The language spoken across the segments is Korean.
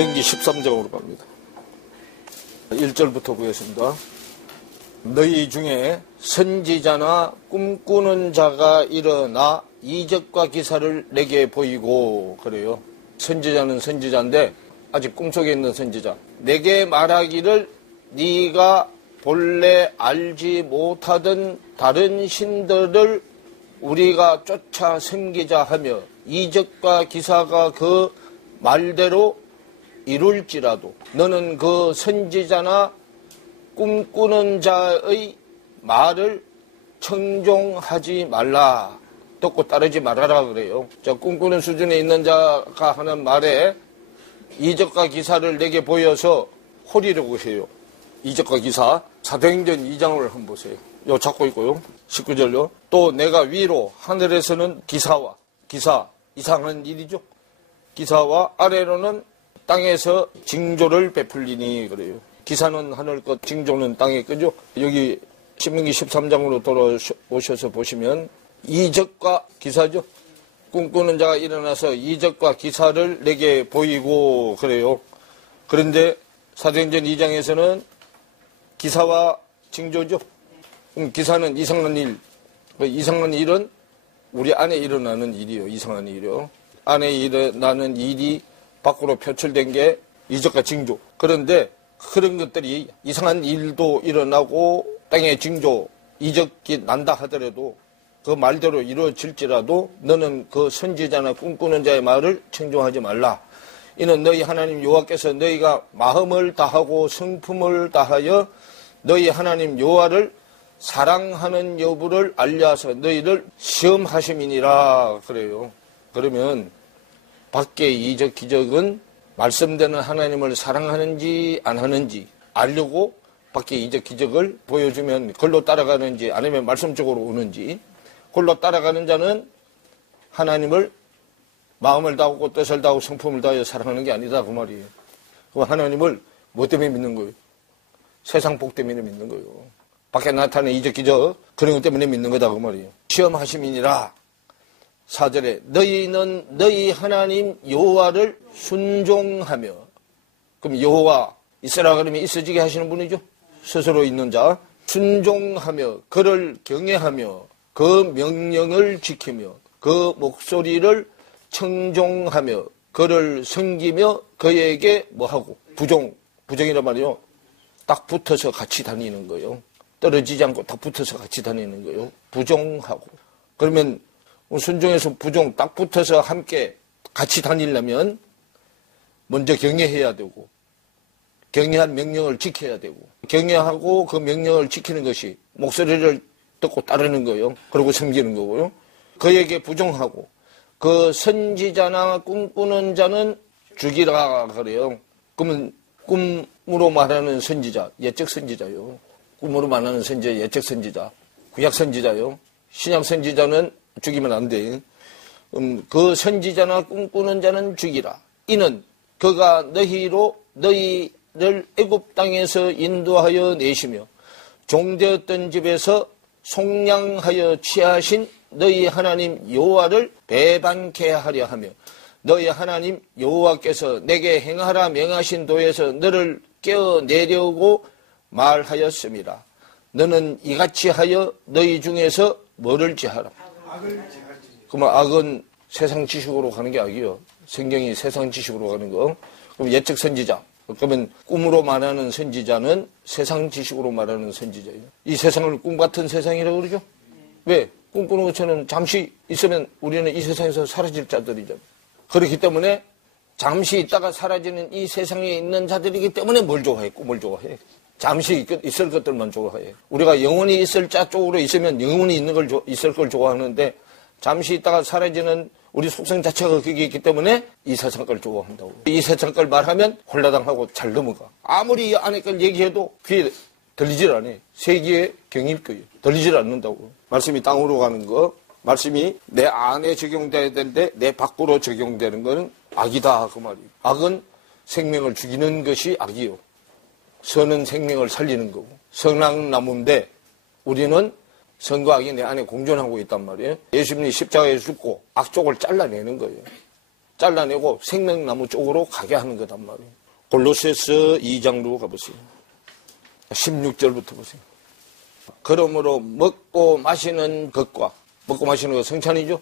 신명기 13장으로 갑니다. 1절부터 보겠습니다. 너희 중에 선지자나 꿈꾸는 자가 일어나 이적과 기사를 내게 보이고, 그래요. 선지자는 선지자인데 아직 꿈속에 있는 선지자. 내게 말하기를 네가 본래 알지 못하던 다른 신들을 우리가 쫓아 섬기자 하며 이적과 기사가 그 말대로 이룰지라도 너는 그 선지자나 꿈꾸는 자의 말을 청종하지 말라. 듣고 따르지 말아라 그래요. 자, 꿈꾸는 수준에 있는 자가 하는 말에 이적과 기사를 내게 보여서 호리려고 해요. 이적과 기사. 사도행전 2장을 한번 보세요. 요 잡고 있고요. 19절요. 또 내가 위로 하늘에서는 기사와 기사, 이상한 일이죠. 기사와 아래로는 땅에서 징조를 베풀리니 그래요. 기사는 하늘 것, 징조는 땅의 거죠. 여기 신명기 13장으로 돌아오셔서 보시면 이적과 기사죠. 꿈꾸는 자가 일어나서 이적과 기사를 내게 보이고 그래요. 그런데 사도행전 2장에서는 기사와 징조죠. 기사는 이상한 일. 이상한 일은 우리 안에 일어나는 일이요. 이상한 일이요. 안에 일어나는 일이 밖으로 표출된 게 이적과 징조. 그런데 그런 것들이 이상한 일도 일어나고 땅의 징조, 이적이 난다 하더라도 그 말대로 이루어질지라도 너는 그 선지자나 꿈꾸는 자의 말을 청종하지 말라. 이는 너희 하나님 여호와께서 너희가 마음을 다하고 성품을 다하여 너희 하나님 여호와를 사랑하는 여부를 알려서 너희를 시험하심이니라 그래요. 그러면 밖의 이적 기적은 말씀되는 하나님을 사랑하는지 안 하는지 알려고 밖의 이적 기적을 보여주면 그걸로 따라가는지 아니면 말씀적으로 오는지. 그걸로 따라가는 자는 하나님을 마음을 다하고 뜻을 다하고 성품을 다하여 사랑하는 게 아니다 그 말이에요. 그럼 하나님을 뭐 때문에 믿는 거예요? 세상 복 때문에 믿는 거예요. 밖에 나타나는 이적 기적 그런 것 때문에 믿는 거다 그 말이에요. 시험하심이니라. 4절에 너희는 너희 하나님 여호와를 순종하며. 그럼 여호와 있으라 그러면 있어지게 하시는 분이죠. 스스로 있는 자. 순종하며 그를 경외하며 그 명령을 지키며 그 목소리를 청종하며 그를 섬기며 그에게 뭐하고 부정이란 말이요. 딱 붙어서 같이 다니는 거예요. 떨어지지 않고 딱 붙어서 같이 다니는 거예요. 부정하고. 그러면 순종에서 부정 딱 붙어서 함께 같이 다니려면 먼저 경외해야 되고 경외한 명령을 지켜야 되고 경외하고 그 명령을 지키는 것이 목소리를 듣고 따르는 거예요. 그리고 섬기는 거고요. 그에게 부정하고 그 선지자나 꿈꾸는 자는 죽이라 그래요. 그러면 꿈으로 말하는 선지자, 예적 선지자요. 꿈으로 말하는 선지자, 예적 선지자, 구약 선지자요. 신약 선지자는 죽이면 안 돼. 그 선지자나 꿈꾸는 자는 죽이라. 이는 그가 너희를 애굽 땅에서 인도하여 내시며 종되었던 집에서 속량하여 취하신 너희 하나님 여호와를 배반케 하려 하며 너희 하나님 여호와께서 내게 행하라 명하신 도에서 너를 깨어내려고 말하였음이라. 너는 이같이 하여 너희 중에서 뭐를 지하라? 그러면 악은 세상 지식으로 가는 게 악이요. 성경이 세상 지식으로 가는 거. 그럼 예적 선지자. 그러면 꿈으로 말하는 선지자는 세상 지식으로 말하는 선지자예요. 이 세상을 꿈 같은 세상이라고 그러죠? 왜? 꿈꾸는 것처럼 잠시 있으면 우리는 이 세상에서 사라질 자들이잖아요. 그렇기 때문에 잠시 있다가 사라지는 이 세상에 있는 자들이기 때문에 뭘 좋아해? 꿈을 좋아해. 잠시 있을 것들만 좋아해. 우리가 영원히 있을 자 쪽으로 있으면 영원히 있을 걸 좋아하는데 잠시 있다가 사라지는 우리 속성 자체가 거기 있기 때문에 이 세상 걸 좋아한다고. 이 세상 걸 말하면 홀라당하고 잘 넘어가. 아무리 이 안에 걸 얘기해도 귀에 들리질 않아. 세기에 경일 거예요. 들리질 않는다고. 말씀이 땅으로 가는 거, 말씀이 내 안에 적용돼야 되는데 내 밖으로 적용되는 거는 악이다 그 말이에요. 악은 생명을 죽이는 것이 악이요. 선은 생명을 살리는 거고. 선악나무인데 우리는 선과 악이 내 안에 공존하고 있단 말이에요. 예수님이 십자가에 죽고 악쪽을 잘라내는 거예요. 잘라내고 생명나무 쪽으로 가게 하는 거단 말이에요. 골로새서 2장으로 가보세요. 16절부터 보세요. 그러므로 먹고 마시는 것과, 먹고 마시는 것 성찬이죠.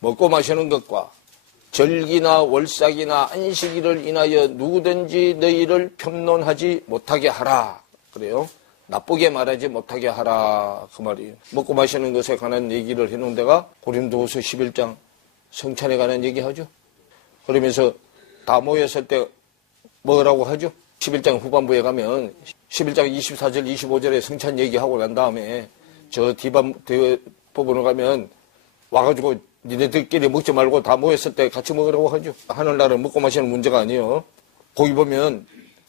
먹고 마시는 것과 절기나 월삭이나 안식일을 인하여 누구든지 너희를 편론하지 못하게 하라. 그래요. 나쁘게 말하지 못하게 하라. 그 말이에요. 먹고 마시는 것에 관한 얘기를 해놓은 데가 고린도후서 11장 성찬에 관한 얘기하죠. 그러면서 다 모였을 때 뭐라고 하죠? 11장 후반부에 가면 11장 24절 25절에 성찬 얘기하고 난 다음에 저 뒷부분으로 가면 와가지고 니네들끼리 먹지 말고 다 모였을 때 같이 먹으라고 하죠. 하늘나라는 먹고 마시는 문제가 아니에요. 거기 보면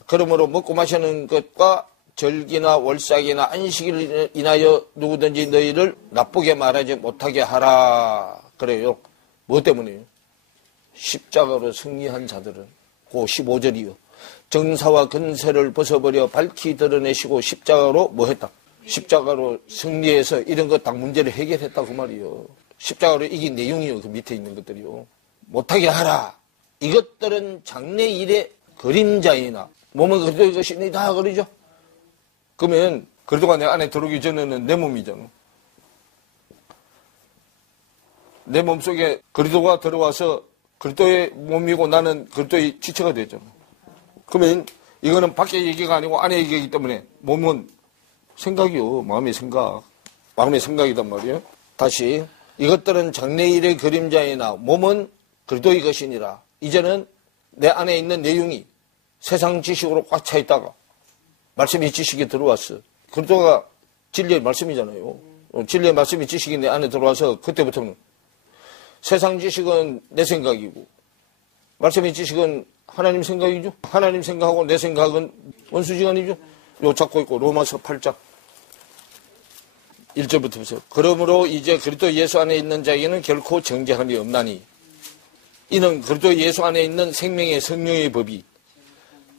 그러므로 먹고 마시는 것과 절기나 월삭이나 안식일을 인하여 누구든지 너희를 나쁘게 말하지 못하게 하라. 그래요. 뭐 때문에요? 십자가로 승리한 자들은 그 15절이요. 정사와 근세를 벗어버려 밝히 드러내시고 십자가로 뭐 했다? 십자가로 승리해서 이런 거 딱 문제를 해결했다 그 말이요. 십자가로 이긴 내용이요. 그 밑에 있는 것들이요. 못하게 하라. 이것들은 장래일의 그림자이나 몸은 그리스도의 것이니다 그러죠. 그러면 그리스도가 내 안에 들어오기 전에는 내 몸이잖아. 내 몸속에 그리스도가 들어와서 그리스도의 몸이고 나는 그리스도의 지체가 되잖아. 그러면 이거는 밖의 얘기가 아니고 안의 얘기이기 때문에 몸은 생각이요. 마음의 생각이단 말이에요. 다시 이것들은 장래일의 그림자이나 몸은 그리스도의 것이니라. 이제는 내 안에 있는 내용이 세상 지식으로 꽉 차 있다가 말씀의 지식이 들어왔어. 그리스도가 진리의 말씀이잖아요. 진리의 말씀의 지식이 내 안에 들어와서 그때부터는 세상 지식은 내 생각이고 말씀의 지식은 하나님 생각이죠. 하나님 생각하고 내 생각은 원수지간이죠. 요 잡고 있고 로마서 8장 1절부터 보세요. 그러므로 이제 그리스도 예수 안에 있는 자에게는 결코 정죄함이 없나니 이는 그리스도 예수 안에 있는 생명의 성령의 법이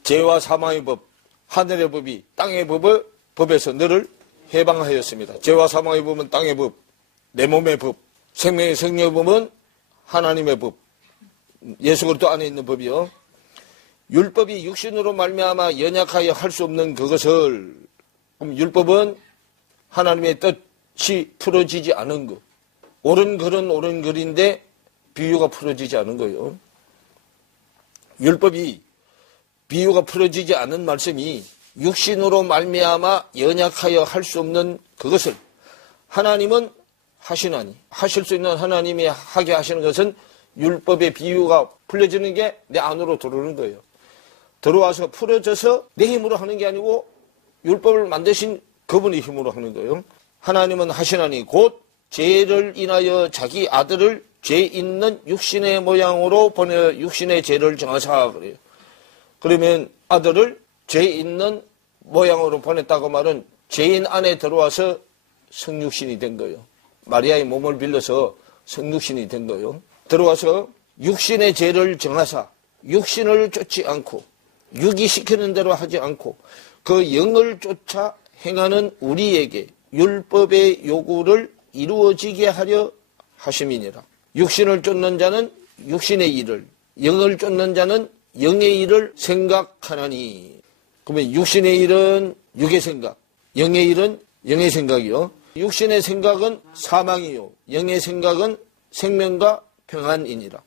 죄와 사망의 법, 하늘의 법이 땅의 법에서 너를 해방하였습니다. 죄와 사망의 법은 땅의 법, 내 몸의 법, 생명의 성령의 법은 하나님의 법, 예수 그리스도 안에 있는 법이요. 율법이 육신으로 말미암아 연약하여 할 수 없는 그것을, 그럼 율법은 하나님의 뜻이 풀어지지 않은 것. 옳은 글은 옳은 글인데 비유가 풀어지지 않은 거예요. 율법이 비유가 풀어지지 않은 말씀이 육신으로 말미암아 연약하여 할 수 없는 그것을 하나님은 하시나니, 하실 수 있는 하나님이 하게 하시는 것은 율법의 비유가 풀려지는 게 내 안으로 들어오는 거예요. 들어와서 풀어져서 내 힘으로 하는 게 아니고 율법을 만드신 그분의 힘으로 하는 거예요. 하나님은 하시나니 곧 죄를 인하여 자기 아들을 죄 있는 육신의 모양으로 보내 육신의 죄를 정하사 그래요. 그러면 아들을 죄 있는 모양으로 보냈다고 말은 죄인 안에 들어와서 성육신이 된 거예요. 마리아의 몸을 빌려서 성육신이 된 거예요. 들어와서 육신의 죄를 정하사 육신을 쫓지 않고 육이 시키는 대로 하지 않고 그 영을 쫓아 행하는 우리에게 율법의 요구를 이루어지게 하려 하심이니라. 육신을 쫓는 자는 육신의 일을, 영을 쫓는 자는 영의 일을 생각하나니. 그러면 육신의 일은 육의 생각, 영의 일은 영의 생각이요. 육신의 생각은 사망이요. 영의 생각은 생명과 평안이니라.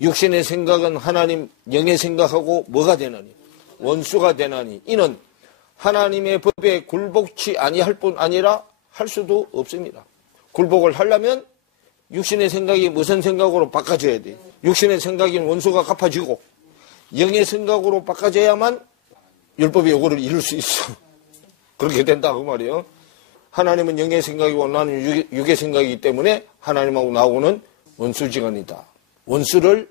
육신의 생각은 하나님, 영의 생각하고 뭐가 되나니? 원수가 되나니. 이는 하나님의 법에 굴복치 아니할 뿐 아니라 할 수도 없습니다. 굴복을 하려면 육신의 생각이 무슨 생각으로 바꿔져야 돼? 육신의 생각인 원수가 갚아지고 영의 생각으로 바꿔져야만 율법의 요구를 이룰 수 있어. 그렇게 된다 그 말이에요. 하나님은 영의 생각이고 나는 육의 생각이기 때문에 하나님하고 나하고는 원수지간이다. 원수를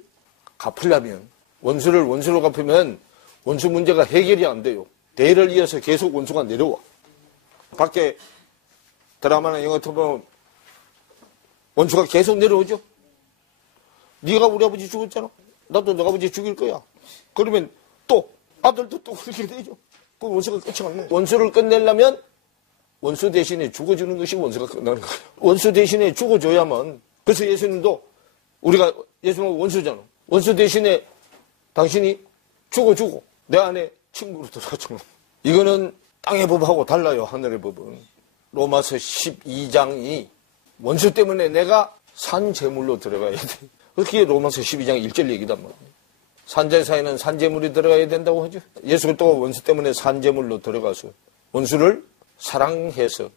갚으려면 원수를 원수로 갚으면 원수 문제가 해결이 안 돼요. 대를 이어서 계속 원수가 내려와. 밖에 드라마나 영화 보면 원수가 계속 내려오죠. 네가 우리 아버지 죽었잖아. 나도 너가 아버지 죽일 거야. 그러면 또 아들도 또 그렇게 되죠. 그 원수가 끝이 안 나. 원수를 끝내려면 원수 대신에 죽어주는 것이 원수가 끝나는 거예요. 원수 대신에 죽어줘야만. 그래서 예수님도 우리가 예수님은 원수잖아. 원수 대신에 당신이 죽어주고 내 안에 친구로 들어가죠. 이거는 땅의 법하고 달라요. 하늘의 법은. 로마서 12장이 원수 때문에 내가 산 재물로 들어가야 돼. 그렇게 로마서 12장 1절 얘기단 말이에요. 산제사에는 산재물이 들어가야 된다고 하죠. 예수 그리스도가 원수 때문에 산재물로 들어가서 원수를 사랑해서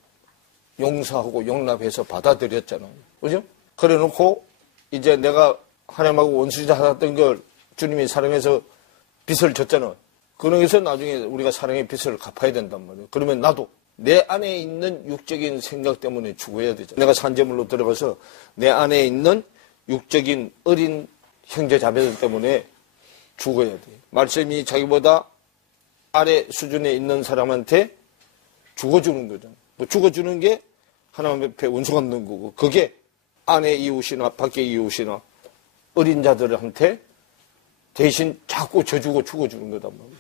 용서하고 용납해서 받아들였잖아요. 그죠? 그래 놓고 이제 내가 하나님하고 원수자 하던 걸 주님이 사랑해서 빚을 졌잖아. 그러면서 나중에 우리가 사랑의 빚을 갚아야 된단 말이에요. 그러면 나도 내 안에 있는 육적인 생각 때문에 죽어야 되잖아. 내가 산재물로 들어가서 내 안에 있는 육적인 어린 형제 자매들 때문에 죽어야 돼. 말씀이 자기보다 아래 수준에 있는 사람한테 죽어주는 거잖아. 뭐 죽어주는 게 하나님 앞에 원수 갚는 거고, 그게 안에 이웃이나 밖에 이웃이나 어린 자들한테 대신 자꾸 져주고 죽어주는 거단 말이야.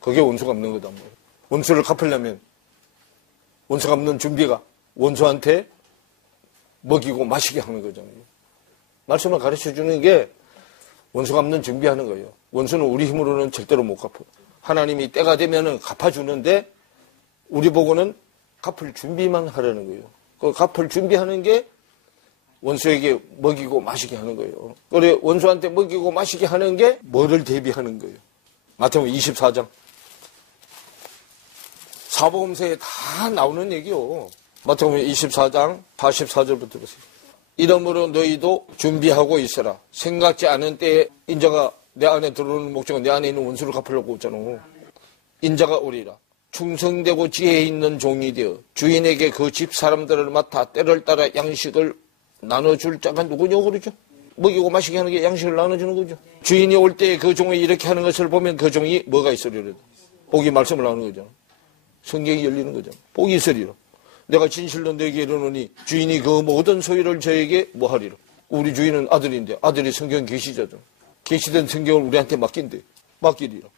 그게 원수 갚는 거단 말이야. 원수를 갚으려면 원수 갚는 준비가 원수한테 먹이고 마시게 하는 거잖아요. 말씀을 가르쳐 주는 게 원수 갚는 준비하는 거예요. 원수는 우리 힘으로는 절대로 못 갚아. 하나님이 때가 되면은 갚아주는데 우리 보고는 갚을 준비만 하려는 거예요. 그 갚을 준비하는 게 원수에게 먹이고 마시게 하는 거예요. 그래 원수한테 먹이고 마시게 하는 게 뭐를 대비하는 거예요. 마태복음 24장. 사복음서에 다 나오는 얘기요. 마태복음 24장 44절부터 보세요. 이러므로 너희도 준비하고 있어라. 생각지 않은 때에 인자가 내 안에 들어오는 목적은 내 안에 있는 원수를 갚으려고 했잖아. 인자가 오리라. 충성되고 지혜 있는 종이 되어 주인에게 그 집 사람들을 맡아 때를 따라 양식을 나눠줄 자가 누구냐고 그러죠. 먹이고 마시게 하는 게 양식을 나눠주는 거죠. 주인이 올 때 그 종이 이렇게 하는 것을 보면 그 종이 뭐가 있으리라. 복이 말씀을 하는 거죠. 성경이 열리는 거죠. 복이 있으리라. 내가 진실로 너에게 이르노니 주인이 그 모든 소유를 저에게 뭐 하리라. 우리 주인은 아들인데 아들이 성경 계시자죠. 계시된 성경을 우리한테 맡기리라.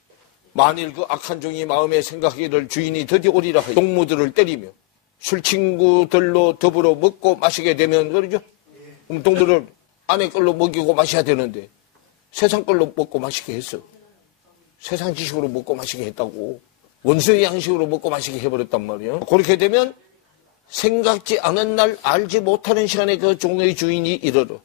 만일 그 악한 종이 마음에 생각하기를 주인이 드디어 오리라 하여 동무들을 때리며 술친구들로 더불어 먹고 마시게 되면 그러죠. 그럼 동무들을 아내 걸로 먹이고 마셔야 되는데 세상 걸로 먹고 마시게 했어. 세상 지식으로 먹고 마시게 했다고. 원수의 양식으로 먹고 마시게 해버렸단 말이에요. 그렇게 되면 생각지 않은 날 알지 못하는 시간에 그 종의 주인이 이르러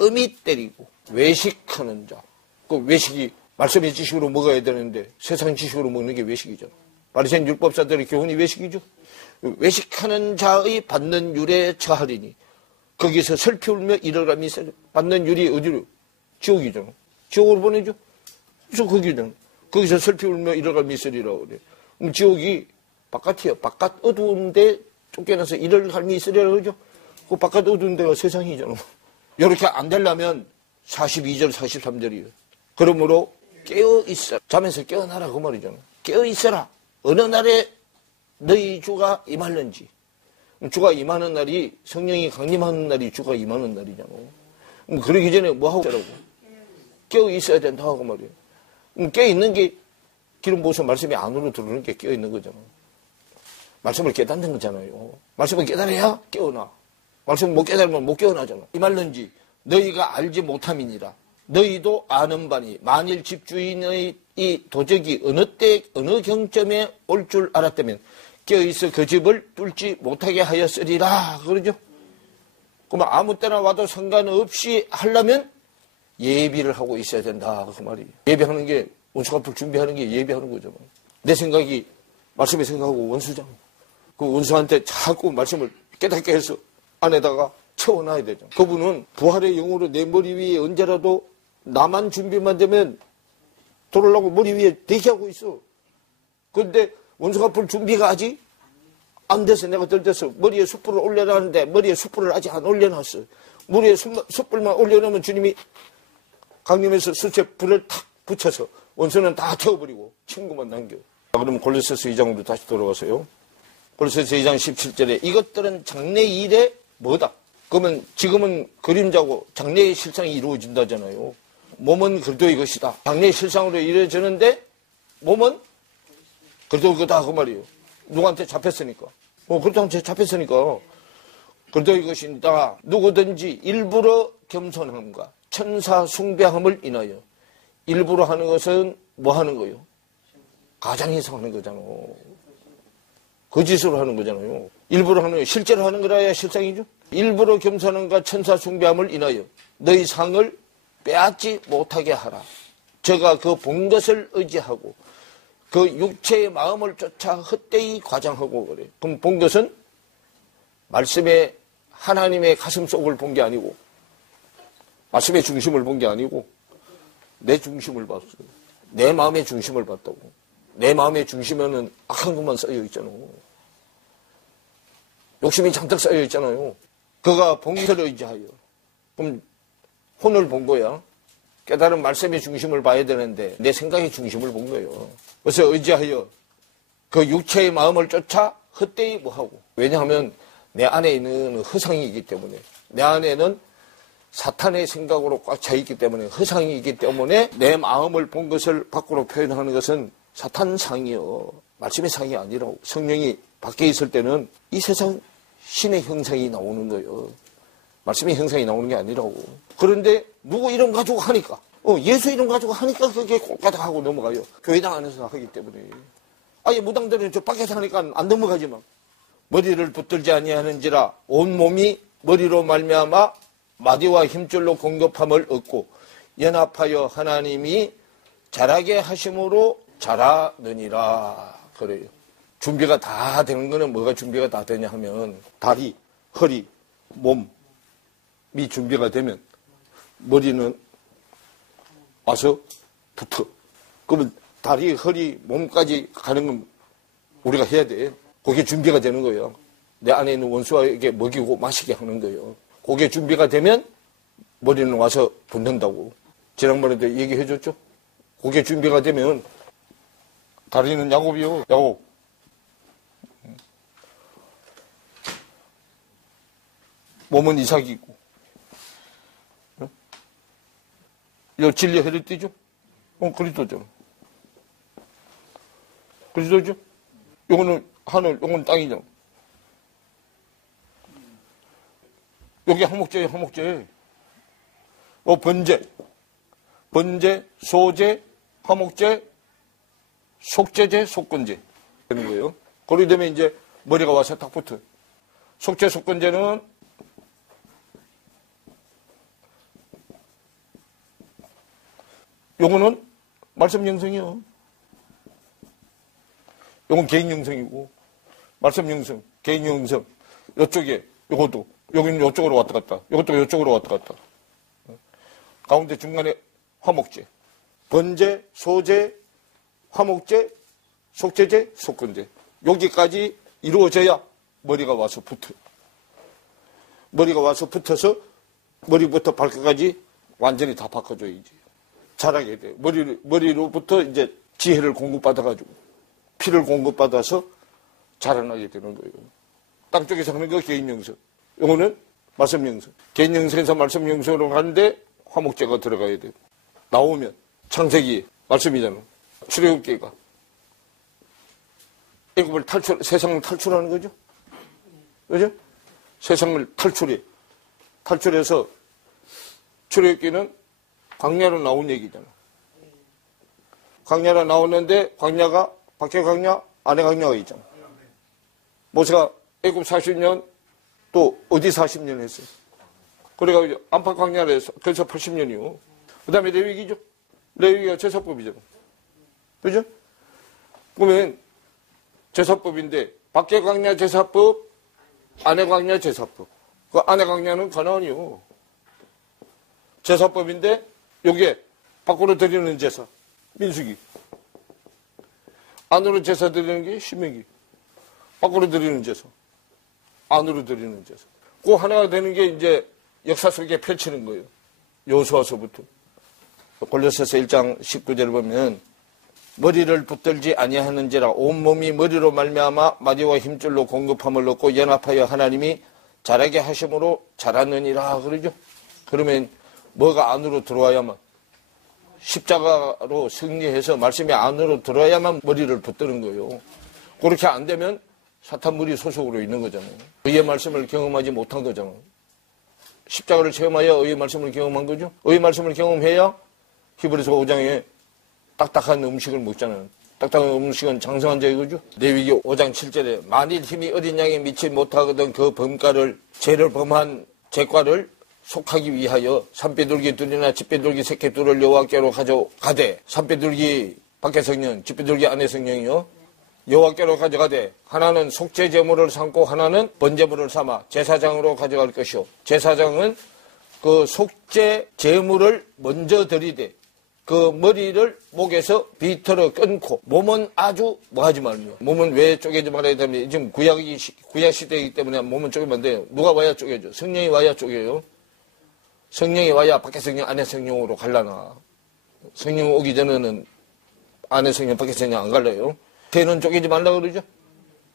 음이 때리고 외식하는 자. 그 외식이 말씀의 지식으로 먹어야 되는데 세상 지식으로 먹는 게 외식이잖아. 바리새인 율법사들의 교훈이 외식이죠. 외식하는 자의 받는 율에 처하리니 거기서 슬피 울며 이러감이 있어요. 받는 율이 어디로? 지옥이잖아. 지옥으로 보내죠. 그래서 거기잖아. 거기서 슬피 울며 이러감이 있으리라고 그래. 그럼 지옥이 바깥이요. 바깥 어두운데 쫓겨나서 이럴 삶이 있으리라고 그러죠. 그 바깥 어두운 데가 세상이잖아. 이렇게 안 되려면 42절 43절이에요. 그러므로 깨어있어라. 잠에서 깨어나라 그 말이잖아. 깨어있어라. 어느 날에 너희 주가 임하는지. 주가 임하는 날이 성령이 강림하는 날이 주가 임하는 날이잖아. 그러기 전에 뭐 하고 있라고? 깨어있어야 된다 하고 말이에요. 깨어있는 게 기름 부어서 말씀이 안으로 들어오는 게 깨어있는 거잖아. 말씀을 깨닫는 거잖아요. 말씀을 깨달아야 깨어나. 말씀을 못 깨달으면 못 깨어나잖아. 임하는지 너희가 알지 못함이니라. 너희도 아는 바니 만일 집주인의 이 도적이 어느 때 어느 경점에 올 줄 알았다면 깨어있어 그 집을 뚫지 못하게 하였으리라. 그러죠. 그러면 아무 때나 와도 상관없이 하려면 예비를 하고 있어야 된다. 그 말이에요. 예비하는 게 원수 갚을 준비하는 게 예비하는 거죠. 내 생각이 말씀의 생각하고 원수잖아. 그 원수한테 자꾸 말씀을 깨닫게 해서 안에다가 채워놔야 되죠. 그분은 부활의 영으로 내 머리 위에 언제라도 나만 준비만 되면 들어오려고 머리 위에 대기하고 있어. 그런데 원수 갚을 준비가 아직 안 돼서 내가 들때서 머리에 숯불을 올려놨는데 머리에 숯불을 아직 안 올려놨어. 머리에 숯불만 올려놓으면 주님이 강림해서 숯에 불을 탁 붙여서 원수는 다 태워버리고 친구만 남겨. 그러면 골로새서 2장으로 다시 돌아가세요. 골로새서 2장 17절에 이것들은 장래의 일에 뭐다? 그러면 지금은 그림자고 장래의 실상이 이루어진다잖아요. 몸은 그래도 이것이다. 장래의 실상으로 이루어지는데 몸은 그래도 이거다 그 말이에요. 누구한테 잡혔으니까. 그렇다한테 잡혔으니까. 그래도 이것이다. 누구든지 일부러 겸손함과 천사 숭배함을 인하여. 일부러 하는 것은 뭐 하는 거예요? 가장해서 하는 거잖아요. 거짓으로 하는 거잖아요. 일부러 하는 거, 실제로 하는 거라야 실상이죠. 일부러 겸손함과 천사 숭배함을 인하여 너희 상을 빼앗지 못하게 하라. 저가 그 본 것을 의지하고 그 육체의 마음을 쫓아 헛되이 과장하고 그래. 그럼 본 것은 말씀의 하나님의 가슴 속을 본 게 아니고 말씀의 중심을 본 게 아니고 내 중심을 봤어요. 내 마음의 중심을 봤다고. 내 마음의 중심에는 악한 것만 쌓여 있잖아요. 욕심이 잔뜩 쌓여 있잖아요. 그가 본 것을 의지하여. 그럼 혼을 본 거야. 깨달은 말씀의 중심을 봐야 되는데 내 생각의 중심을 본 거예요. 그래서 의지하여 그 육체의 마음을 쫓아 헛되이 뭐하고. 왜냐하면 내 안에 있는 허상이기 때문에 내 안에는 사탄의 생각으로 꽉 차 있기 때문에 허상이기 때문에 내 마음을 본 것을 밖으로 표현하는 것은 사탄상이요. 말씀의 상이 아니라고. 성령이 밖에 있을 때는 이 세상 신의 형상이 나오는 거예요. 말씀의 형상이 나오는 게 아니라고. 그런데 누구 이름 가지고 하니까 예수 이름 가지고 하니까 그게 꼴까닥하고 넘어가요. 교회당 안에서 하기 때문에. 아예 무당들은 저 밖에서 하니까 안 넘어가지만. 머리를 붙들지 아니하는지라 온 몸이 머리로 말미암아 마디와 힘줄로 공급함을 얻고 연합하여 하나님이 자라게 하심으로 자라느니라. 그래요. 준비가 다 되는 거는 뭐가 준비가 다 되냐 하면 다리, 허리, 몸이 준비가 되면 머리는 와서 붙어. 그러면 다리, 허리, 몸까지 가는 건 우리가 해야 돼. 그게 준비가 되는 거예요. 내 안에 있는 원수에게 먹이고 마시게 하는 거예요. 그게 준비가 되면 머리는 와서 붙는다고. 지난번에도 얘기해 줬죠? 그게 준비가 되면 다리는 야곱이요. 야곱. 몸은 이삭이고. 이 진리 헤르띠죠? 그리스도죠. 그리스도죠? 요거는 하늘, 요건 땅이죠. 여기 화목제예요, 화목제. 번제, 소제, 화목제, 속제제, 속건제. 되는 거예요. 그러게 되면 이제 머리가 와서 딱 붙어. 속제, 속건제는 요거는 말씀 영성이요. 요건 개인 영성이고, 말씀 영성, 개인 영성. 요쪽에, 요것도, 여기는 요쪽으로 왔다 갔다. 요것도 요쪽으로 왔다 갔다. 가운데 중간에 화목제. 번제, 소제, 화목제, 속제제, 속건제. 여기까지 이루어져야 머리가 와서 붙어요. 머리가 와서 붙어서 머리부터 발끝까지 완전히 다 바꿔줘야지. 자라게 돼요. 머리로부터 이제 지혜를 공급받아가지고 피를 공급받아서 자라나게 되는 거예요. 땅쪽에서 하는 거 개인 영성. 이거는 말씀 영성. 개인 영성에서 말씀 영성으로 가는데 화목제가 들어가야 돼요. 나오면 창세기 말씀이잖아. 출애굽기가 애굽을 세상을 탈출하는 거죠. 그죠? 세상을 탈출해서 출애굽기는 광야로 나온 얘기잖아. 광야로 나오는데 광야가 밖에 광야, 안에 광야가 있잖아. 모세가 애굽 40년 또 어디 40년 했어요. 그래가지고 안팎 광야를 해서 그래서 80년이요. 그 다음에 레위기죠. 레위기가 제사법이잖아. 그죠? 그러면 제사법인데 밖에 광야 제사법, 안에 광야 제사법. 그 안에 광야는 가나안이요. 제사법인데 여기에 밖으로 드리는 제사, 민수기. 안으로 제사 드리는 게 신명기. 밖으로 드리는 제사, 안으로 드리는 제사. 그 하나가 되는 게 이제 역사 속에 펼치는 거예요. 여호수아서부터. 골로새서 1장 19절을 보면 머리를 붙들지 아니하는지라 온몸이 머리로 말미암아 마디와 힘줄로 공급함을 얻고 연합하여 하나님이 자라게 하심으로 자라느니라 그러죠. 그러면 뭐가 안으로 들어와야만 십자가로 승리해서 말씀이 안으로 들어야만 머리를 붙드는 거예요. 그렇게 안 되면 사탄 무리 소속으로 있는 거잖아요. 그의 말씀을 경험하지 못한 거잖아요. 십자가를 체험하여 의의 말씀을 경험한 거죠. 의의 말씀을 경험해야 히브리서 5장에 딱딱한 음식을 먹잖아요. 딱딱한 음식은 장성한 자의 거죠. 레위기 5장 7절에 만일 힘이 어린 양에 미치 못하거든 그 범가를 죄를 범한 죄과를 속하기 위하여 산비둘기 둘이나 집비둘기 새끼 둘을 여호와께로 가져가되 산비둘기 밖의 성령, 집비둘기 안의 성령이요 여호와께로 가져가되 하나는 속죄 제물을 삼고 하나는 번제물을 삼아 제사장으로 가져갈 것이요 제사장은 그 속죄 제물을 먼저 드리되 그 머리를 목에서 비틀어 끊고 몸은 아주 뭐하지 말며 몸은 왜 쪼개지 말아야 되면 지금 구약 시대이기 때문에 몸은 쪼개면 안 돼요. 누가 와야 쪼개죠? 성령이 와야 쪼개요. 성령이 와야 밖의 성령 안의 성령으로 갈라나. 성령 오기 전에는 안의 성령 밖의 성령 안 갈라요. 새는 쪼개지 말라 그러죠.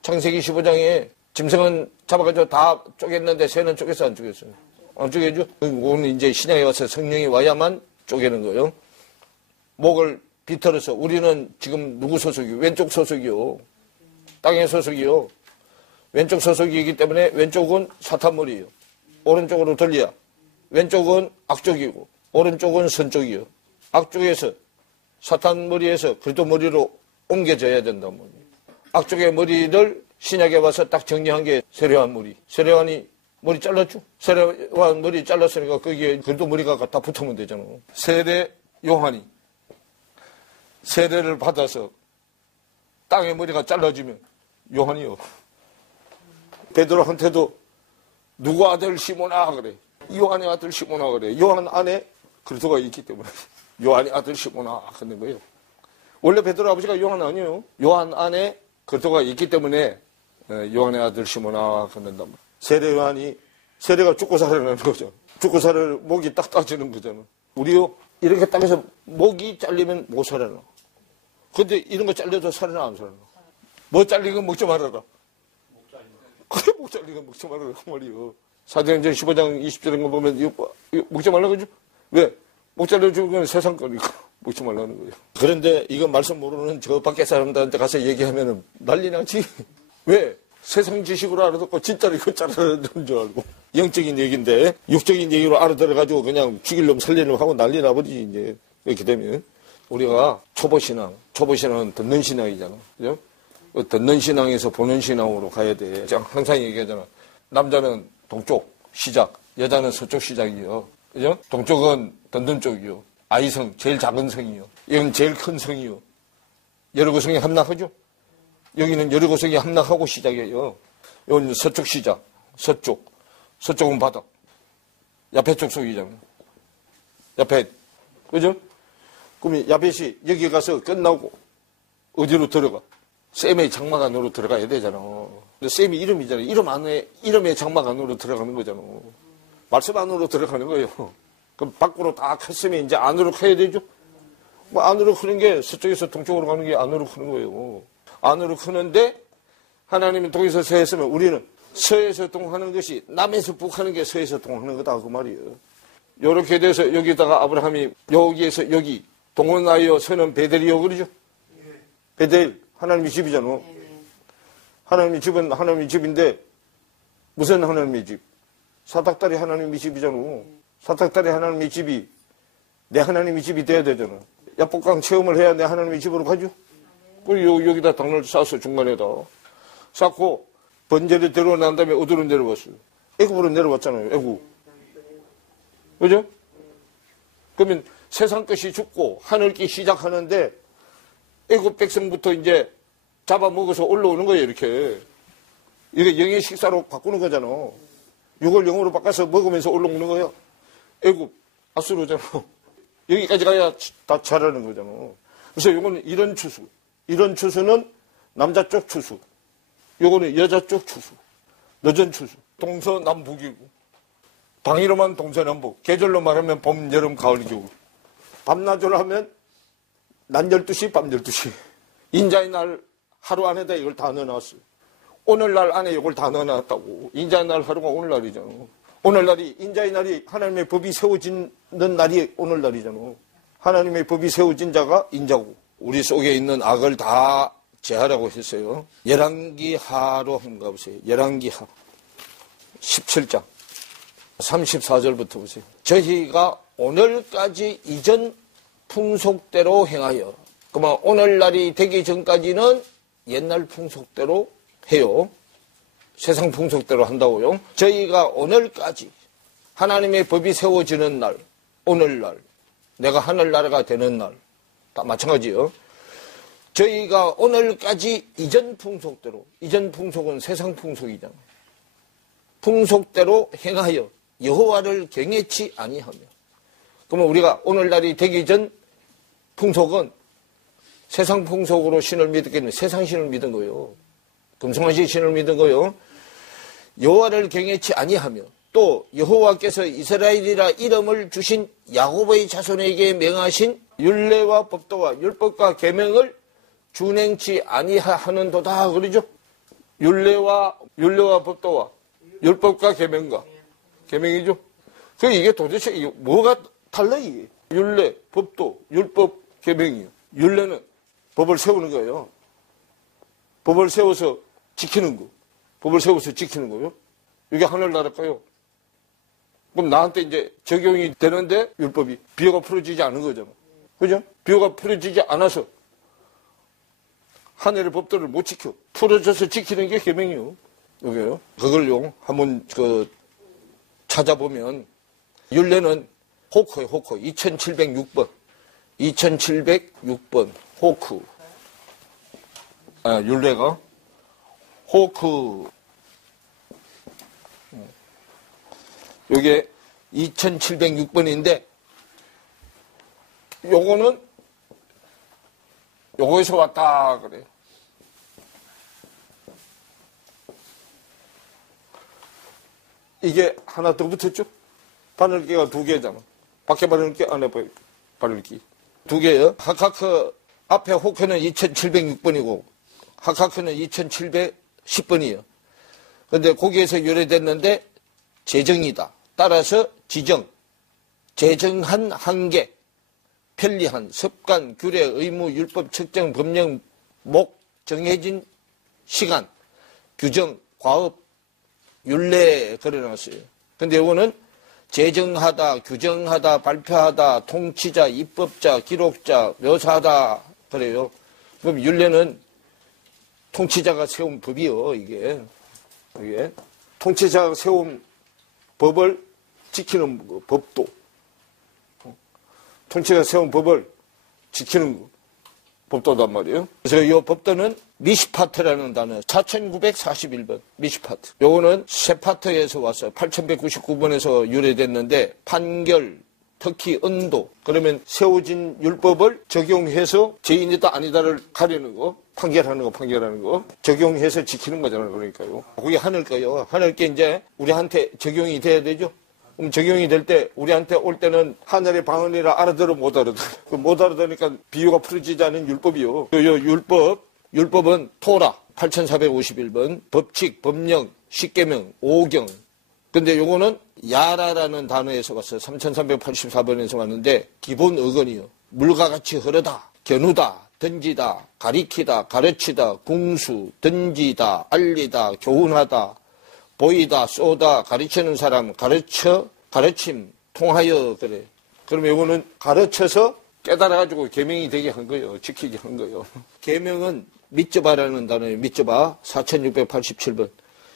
창세기 15장에 짐승은 잡아가지고 다 쪼갰는데 새는 쪼갰어 안 쪼갰어요? 안 쪼개죠. 오늘 이제 신약에 와서 성령이 와야만 쪼개는 거예요. 목을 비틀어서 우리는 지금 누구 소속이요? 왼쪽 소속이요. 땅의 소속이요. 왼쪽 소속이기 때문에 왼쪽은 사탄머리예요. 오른쪽으로 돌려야 왼쪽은 악쪽이고 오른쪽은 선쪽이요. 악쪽에서 사탄머리에서 그리스도 머리로 옮겨져야 된단 말이에요. 악쪽의 머리를 신약에 와서 딱 정리한 게 세례요한 머리. 세례요한이 머리 잘랐죠? 세례요한 머리 잘랐으니까 거기에 그리스도 머리가 다 붙으면 되잖아. 세례요한이 세례를 받아서 땅의 머리가 잘라지면 요한이요. 베드로한테도 누구 아들 시모나 그래. 요한의 아들 시모나 그래. 요한 안에 그리스도가 있기 때문에 요한의 아들 시모나 하는 거예요. 원래 베드로 아버지가 요한 아니에요. 요한 안에 그리스도가 있기 때문에 요한의 아들 시모나 그런단 말이에요. 세례 요한이 세례가 죽고 살아나는 거죠. 죽고 살아 목이 딱 따지는 거잖아. 우리요 이렇게 딱 해서 목이 잘리면 못 살아나. 근데 이런 거 잘려도 살아나 안 살아나? 뭐 잘린 건 먹지 말아라. 그래 목 잘린 건 먹지 말아라 그 말이요. 사도행전 15장 20절인 거 보면 이거 먹지 말라 그러죠? 왜? 목 잘려 죽으면 세상 거니까 먹지 말라는 거예요. 그런데 이거 말씀 모르는 저 밖에 사람들한테 가서 얘기하면 난리 나지. 왜? 세상 지식으로 알아듣고 진짜로 이거 잘라는 줄 알고. 영적인 얘기인데 육적인 얘기로 알아들어가지고 그냥 죽일 놈 살릴 놈 하고 난리 나버리지 이제. 이렇게 되면 우리가 초보신앙은 듣는 신앙이잖아. 그죠? 듣는 신앙에서 보는 신앙으로 가야 돼. 항상 얘기하잖아. 남자는 동쪽 시작, 여자는 서쪽 시작이요. 그죠? 동쪽은 듣는 쪽이요. 아이성, 제일 작은 성이요. 이건 제일 큰 성이요. 여러 구성이 함락하죠? 여기는 여러 구성이 함락하고 시작이에요. 이건 서쪽 시작, 서쪽은 바닥. 야페 쪽 속이잖아. 야페. 그죠? 그러면 야벳이 여기 가서 끝나고 어디로 들어가? 셈의 장막 안으로 들어가야 되잖아. 근데 셈이 이름이잖아. 이름의 장막 안으로 들어가는 거잖아. 말씀 안으로 들어가는 거예요. 그럼 밖으로 다 컸으면 이제 안으로 커야 되죠? 뭐 안으로 크는 게 서쪽에서 동쪽으로 가는 게 안으로 크는 거예요. 안으로 크는데 하나님이 동에서 서했으면 우리는 서에서 동하는 것이 남에서 북하는 게 서에서 동하는 거다 그 말이에요. 요렇게 돼서 여기다가 아브라함이 여기에서 여기 동원하여 서는 베델이요 그러죠? 베델 하나님의 집이잖아. 하나님의 집은 하나님의 집인데 무슨 하나님의 집? 사닥다리 하나님의 집이잖아. 사닥다리 하나님의 집이 내 하나님의 집이 돼야 되잖아. 야복강 체험을 해야 내 하나님의 집으로 가죠. 그리고 여기다 당을 쌓아서 중간에다 쌓고 번제를 데려고 난 다음에 어디로 내려왔어요? 애굽으로 내려왔잖아요. 애굽. 그죠? 그러면 세상 것이 죽고 하늘 기 시작하는데 애굽 백성부터 이제 잡아먹어서 올라오는 거예요. 이렇게 영의 식사로 바꾸는 거잖아. 육을 영으로 바꿔서 먹으면서 올라오는 거예요. 애굽 아수르잖아. 여기까지 가야 다 자라는 거잖아. 그래서 요거는 이런 추수는 남자 쪽 추수, 요거는 여자 쪽 추수, 늦은 추수. 동서남북이고 방위로만 동서남북, 계절로 말하면 봄, 여름, 가을, 겨울. 밤낮으로 하면 낮 12시, 밤 12시. 인자의 날 하루 안에다 이걸 다 넣어놨어요. 오늘날 안에 이걸 다 넣어놨다고. 인자의 날 하루가 오늘날이잖아. 오늘날이 인자의 날이 하나님의 법이 세워지는 날이 오늘날이잖아. 하나님의 법이 세워진 자가 인자고 우리 속에 있는 악을 다 제하라고 했어요. 열왕기하로 한번 가보세요. 열왕기하 17장 34절부터 보세요. 저희가 오늘까지 이전 풍속대로 행하여, 그러면 오늘날이 되기 전까지는 옛날 풍속대로 해요. 세상 풍속대로 한다고요. 저희가 오늘까지 하나님의 법이 세워지는 날, 오늘날, 내가 하늘나라가 되는 날, 다 마찬가지요. 저희가 오늘까지 이전 풍속대로, 이전 풍속은 세상 풍속이잖아요. 풍속대로 행하여 여호와를 경외치 아니하며. 그러면 우리가 오늘날이 되기 전 풍속은 세상 풍속으로 신을 믿었겠는데 세상 신을 믿은 거예요. 금송아지 신을 믿은 거예요. 여호와를 경외치 아니하며 또 여호와께서 이스라엘이라 이름을 주신 야곱의 자손에게 명하신 율례와 법도와 율법과 계명을 준행치 아니하는도다 그러죠. 율례와 법도와 율법과 계명이죠. 그 이게 도대체 뭐가 달라 이게? 율례, 법도, 율법, 계명이요. 율례는 법을 세우는 거예요. 법을 세워서 지키는 거. 법을 세워서 지키는 거요. 이게 하늘나라일까요? 그럼 나한테 이제 적용이 되는데 율법이 비호가 풀어지지 않은 거잖아. 그죠? 비호가 풀어지지 않아서 하늘의 법도를 못 지켜. 풀어져서 지키는 게 계명이요. 여기요. 그걸요. 한번 찾아보면 율례는 호크예요. 호크. 2706번. 2706번. 호크. 율례가 호크. 요게 2706번인데 요거는 요거에서 왔다 그래요. 이게 하나 더 붙었죠? 바늘기가 두 개잖아. 밖에 바늘기, 안에 바늘기. 두 개예요. 하카크 앞에 호크는 2706번이고 하카크는 2710번이에요. 근데 거기에서 유래됐는데 제정이다. 따라서 지정, 제정한 한계, 편리한, 습관, 규례, 의무, 율법, 측정, 법령, 목, 정해진 시간, 규정, 과업, 율례 그려놨어요. 근데 이거는 제정하다, 규정하다, 발표하다, 통치자, 입법자, 기록자, 묘사하다 그래요. 그럼 율례는 통치자가 세운 법이요. 이게 통치자가 세운 법을 지키는 거, 법도. 통치자가 세운 법을 지키는 거, 법도단 말이에요. 그래서 이 법도는 미시파트라는 단어, 4941번, 미시파트. 요거는 세파트에서 왔어요. 8199번에서 유래됐는데, 판결, 특히 언도. 그러면 세워진 율법을 적용해서 죄인이다 아니다를 가리는 거, 판결하는 거, 적용해서 지키는 거잖아요. 그러니까요. 그게 하늘까요. 하늘께 이제 우리한테 적용이 돼야 되죠. 그럼 적용이 될 때 우리한테 올 때는 하늘의 방언이라 알아들어 못 알아들어. 못 알아들으니까 비유가 풀어지지 않은 율법이요. 율법은 토라 8451번, 법칙, 법령, 십계명, 오경. 근데 요거는 야라라는 단어에서 왔어요. 3384번에서 왔는데 기본 어건이요. 물과 같이 흐르다, 겨누다, 던지다, 가리키다, 가르치다, 궁수, 던지다, 알리다, 교훈하다, 보이다, 쏘다, 가르치는 사람, 가르침, 통하여 그래. 그러면 이거는 가르쳐서 깨달아가지고 계명이 되게 한 거예요. 지키게 한 거예요. 계명은 미쩌바라는 단어예요. 미쩌바 4687번.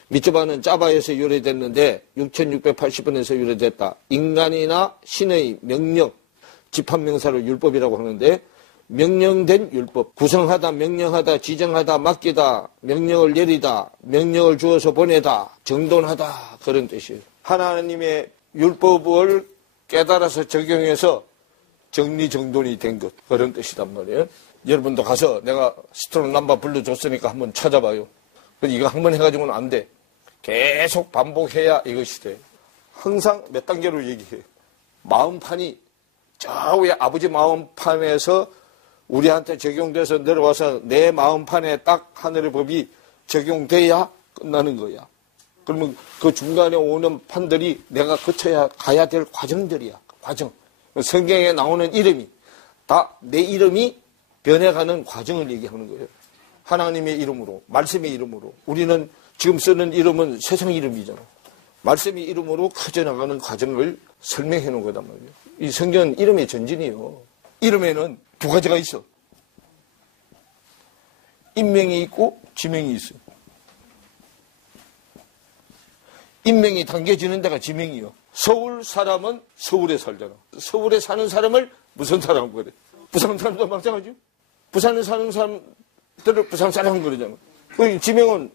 미쩌바는 짜바에서 유래됐는데 6680번에서 유래됐다. 인간이나 신의 명령, 집합명사를 율법이라고 하는데 명령된 율법, 구성하다, 명령하다, 지정하다, 맡기다, 명령을 내리다, 명령을 주어서 보내다, 정돈하다 그런 뜻이에요. 하나님의 율법을 깨달아서 적용해서 정리정돈이 된 것 그런 뜻이란 말이에요. 여러분도 가서 내가 스트롱 넘버 불러줬으니까 한번 찾아봐요. 이거 한번 해가지고는 안 돼. 계속 반복해야 이것이 돼. 항상 몇 단계로 얘기해. 마음판이 저 위에 아버지 마음판에서 우리한테 적용돼서 내려와서 내 마음판에 딱 하늘의 법이 적용돼야 끝나는 거야. 그러면 그 중간에 오는 판들이 내가 거쳐야 가야 될 과정들이야. 과정. 성경에 나오는 이름이 다 내 이름이 변해가는 과정을 얘기하는 거예요. 하나님의 이름으로, 말씀의 이름으로. 우리는 지금 쓰는 이름은 세상 이름이잖아. 말씀이 이름으로 커져나가는 과정을 설명해 놓은 거단 말이에요. 이 성경은 이름의 전진이에요. 이름에는 두 가지가 있어. 인명이 있고 지명이 있어요. 인명이 당겨지는 데가 지명이요. 서울 사람은 서울에 살잖아. 서울에 사는 사람을 무슨 사람 그래. 부산 사람도 마찬가지죠. 부산에 사는 사람들을 부산 사람 그러잖아. 그 지명은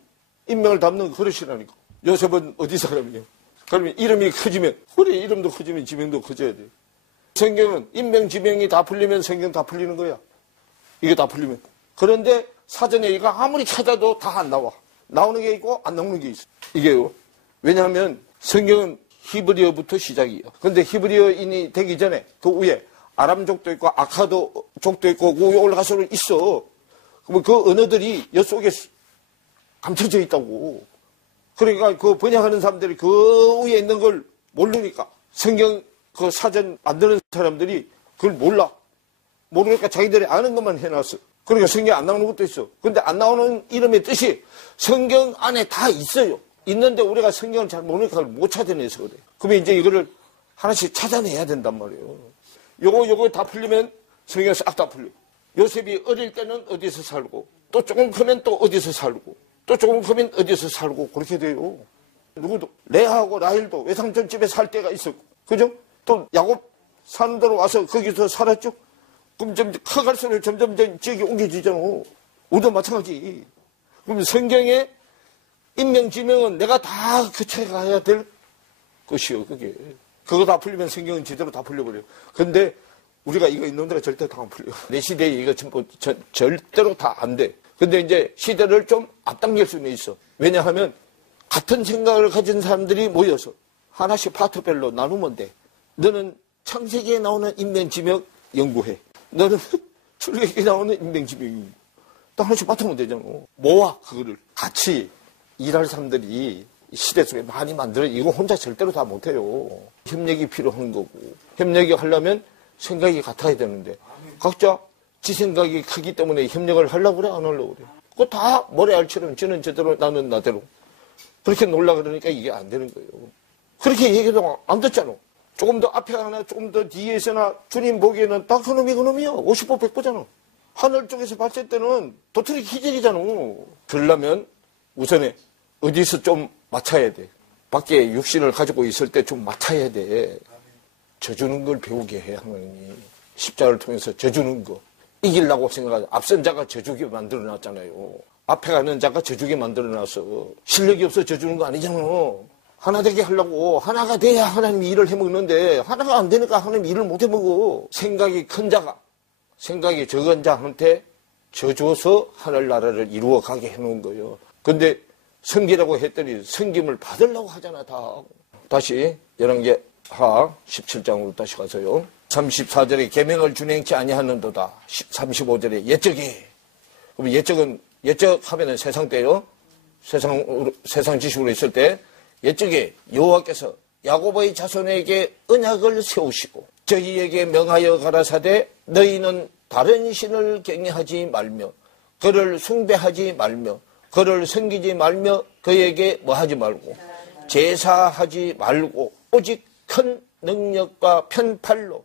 인명을 담는 그릇이라니까. 요셉은 어디 사람이에요? 그러면 이름이 커지면, 그래, 이름도 커지면 지명도 커져야 돼. 성경은 인명, 지명이 다 풀리면 성경 다 풀리는 거야. 이게 다 풀리면. 그런데 사전에 이거 아무리 찾아도 다 안 나와. 나오는 게 있고 안 나오는 게 있어. 이게요. 왜냐하면 성경은 히브리어부터 시작이에요. 근데 히브리어인이 되기 전에 그 위에 아람족도 있고 아카도족도 있고 그 위에 올라가서 있어. 그러면 그 언어들이 여속에 감춰져 있다고. 그러니까 그 번역하는 사람들이 그 위에 있는 걸 모르니까 성경 그 사전 만드는 사람들이 그걸 몰라. 모르니까 자기들이 아는 것만 해놨어. 그러니까 성경 안 나오는 것도 있어. 근데 안 나오는 이름의 뜻이 성경 안에 다 있어요. 있는데 우리가 성경을 잘 모르니까 그걸 못 찾아내서 그래. 그러면 이제 이거를 하나씩 찾아내야 된단 말이에요. 요거 다 풀리면 성경 싹 다 풀려. 요셉이 어릴 때는 어디서 살고, 또 조금 크면 또 어디서 살고, 또 조금 크면 어디서 살고, 그렇게 돼요. 누구도, 레아하고 라헬도 외삼촌 집에 살 때가 있었고, 그죠? 또 야곱 사는 데로 와서 거기서 살았죠? 그럼 좀 커갈수록 점점 지역이 옮겨지잖아. 우리도 마찬가지. 그럼 성경에 인명, 지명은 내가 다 거쳐가야 될 것이요, 그게. 그거 다 풀리면 성경은 제대로 다 풀려버려요. 근데 우리가 이거 있는 데가 절대 다 안 풀려. 내 시대에 이거 전부 절대로 다 안 돼. 근데 이제 시대를 좀 앞당길 수는 있어. 왜냐하면 같은 생각을 가진 사람들이 모여서 하나씩 파트별로 나누면 돼. 너는 창세기에 나오는 인명, 지명 연구해. 너는 출애굽기에 나오는 인명, 지명 연구해. 또 하나씩 맡으면 되잖아. 모아, 그거를. 같이 일할 사람들이 시대 속에 많이 만들어. 이거 혼자 절대로 다 못해요. 협력이 필요한 거고. 협력이 하려면 생각이 같아야 되는데 각자 지 생각이 크기 때문에 협력을 하려고 그래, 안 하려고 그래. 그거 다 모래알처럼 쟤는 저대로 나는 나대로 그렇게 놀라 그러니까 이게 안 되는 거예요. 그렇게 얘기해도 안 듣잖아. 조금 더 앞에 하나 조금 더 뒤에서나 주님 보기에는 다 그놈이 그놈이야. 50보 100보잖아. 하늘 쪽에서 봤을 때는 도토리 기절이잖아. 그러려면 우선에 어디서 좀 맞춰야 돼. 밖에 육신을 가지고 있을 때 좀 맞춰야 돼. 져주는 걸 배우게 해, 하나님이. 십자가를 통해서 져주는 거. 이기려고 생각하죠. 앞선 자가 져주게 만들어놨잖아요. 앞에 가는 자가 져주게 만들어놨어. 실력이 없어 져주는 거 아니잖아. 하나 되게 하려고 하나가 돼야 하나님이 일을 해먹는데 하나가 안 되니까 하나님이 일을 못 해먹어. 생각이 큰 자가 생각이 적은 자한테 져줘서 하늘나라를 이루어가게 해놓은 거예요. 근데 섬기라고 했더니 섬김을 받으려고 하잖아, 다. 다시 열왕기하 17장으로 다시 가서요. 34절에 계명을 준행치 아니하는도다. 35절에 예적이. 그럼 예적하면은 세상 때요. 세상 지식으로 있을 때 예적이 여호와께서 야곱의 자손에게 언약을 세우시고 저희에게 명하여 가라사대 너희는 다른 신을 경외하지 말며 그를 숭배하지 말며 그를 섬기지 말며 그에게 뭐하지 말고 제사하지 말고 오직 큰 능력과 편팔로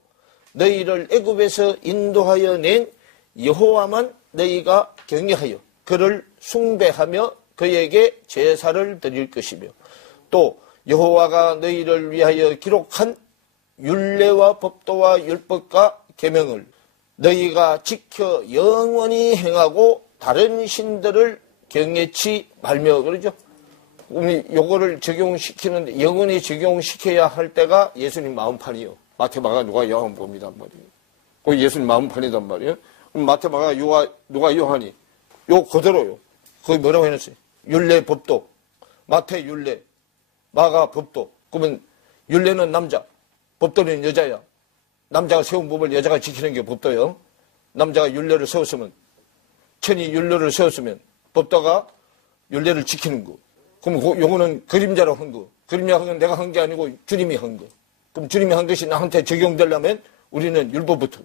너희를 애굽에서 인도하여 낸 여호와만 너희가 경외하여 그를 숭배하며 그에게 제사를 드릴 것이며 또 여호와가 너희를 위하여 기록한 율례와 법도와 율법과 계명을 너희가 지켜 영원히 행하고 다른 신들을 경외치 말며 그러죠. 우리 요거를 적용시키는데 영원히 적용시켜야 할 때가 예수님 마음판이요. 마태마가 누가 요한 봅니다 말이에요. 그 예수님 마음판이단 말이에요. 그럼 마태마가 누가 요한이 요 그대로요. 거기 뭐라고 해놨어요? 율례 법도 마태 율례 마가 법도. 그러면 율례는 남자 법도는 여자야. 남자가 세운 법을 여자가 지키는 게 법도요. 남자가 율례를 세웠으면 천이 율례를 세웠으면 법도가 율례를 지키는 거. 그럼 요거는 그림자로 한 거. 그림자로 한 건 내가 한 게 아니고 주님이 한 거. 그럼 주님이 한 것이 나한테 적용되려면 우리는 율법부터.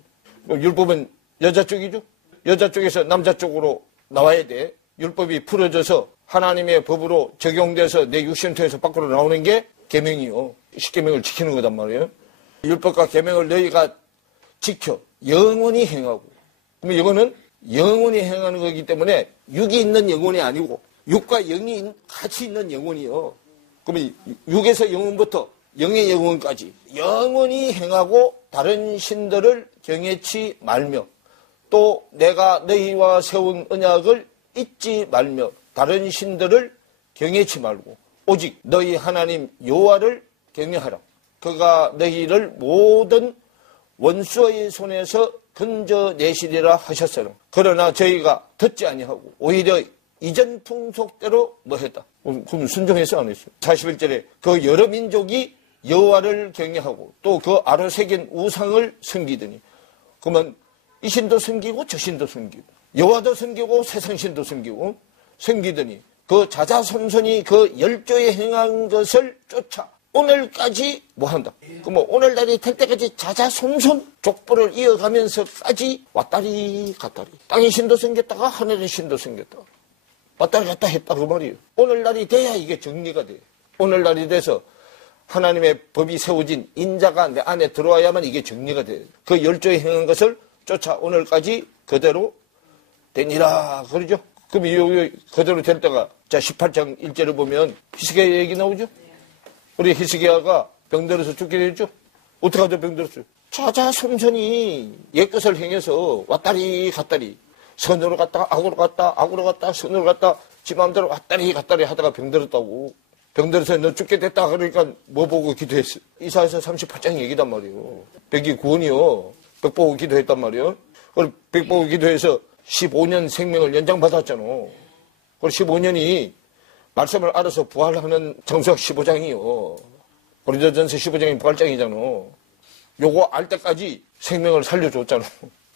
그럼 율법은 여자 쪽이죠. 여자 쪽에서 남자 쪽으로 나와야 돼. 율법이 풀어져서 하나님의 법으로 적용돼서 내 육신을 통해서 밖으로 나오는 게 계명이요. 십계명을 지키는 거단 말이에요. 율법과 계명을 너희가 지켜 영원히 행하고. 그러면 이거는 영원히 행하는 거기 때문에 육이 있는 영혼이 아니고 육과 영이 같이 있는 영혼이요. 그러면 육에서 영혼부터 영의 영혼까지 영원히 행하고 다른 신들을 경외치 말며 또 내가 너희와 세운 언약을 잊지 말며 다른 신들을 경외치 말고 오직 너희 하나님 여호와를 경외하라. 그가 너희를 모든 원수의 손에서 건져내시리라 하셨으나 그러나 저희가 듣지 아니하고 오히려 이전 풍속대로 뭐 했다. 그럼 순종했어 안 했어요? 41절에 그 여러 민족이 여호와를 경외하고 또 그 아래 새긴 우상을 섬기더니 그러면 이 신도 섬기고 저 신도 섬기고 여호와도 섬기고 세상신도 섬기더니 그 자자손손이 그 열조에 행한 것을 쫓아 오늘까지 뭐 한다. 그럼 오늘날이 될 때까지 자자손손 족보를 이어가면서까지 왔다리 갔다리 땅의 신도 섬겼다가 하늘의 신도 섬겼다가 왔다리 갔다 했다 그 말이에요. 오늘날이 돼야 이게 정리가 돼. 오늘날이 돼서 하나님의 법이 세워진 인자가 내 안에 들어와야만 이게 정리가 돼요. 그 열조에 행한 것을 쫓아 오늘까지 그대로 되니라 그러죠. 그럼 이 그대로 될 때가 자 18장 1절을 보면 히스기야 얘기 나오죠. 우리 히스기야가 병들어서 죽게 됐죠. 어떻게 하죠 병들었어요? 자자손손이 옛것을 행해서 왔다리 갔다리 선으로 갔다가 악으로 갔다 악으로 갔다 선으로 갔다 지 마음대로 왔다리 갔다리 하다가 병들었다고. 병들어서 너 죽게 됐다 그러니까 뭐 보고 기도했어? 이사야서 38장 얘기단 말이에요. 백이 구원이요. 백 보고 기도했단 말이에요. 그걸 백 보고 기도해서 15년 생명을 연장받았잖아. 그걸 15년이 말씀을 알아서 부활하는 정수학 15장이요. 고린도전서 15장이 부활장이잖아. 요거 알 때까지 생명을 살려줬잖아.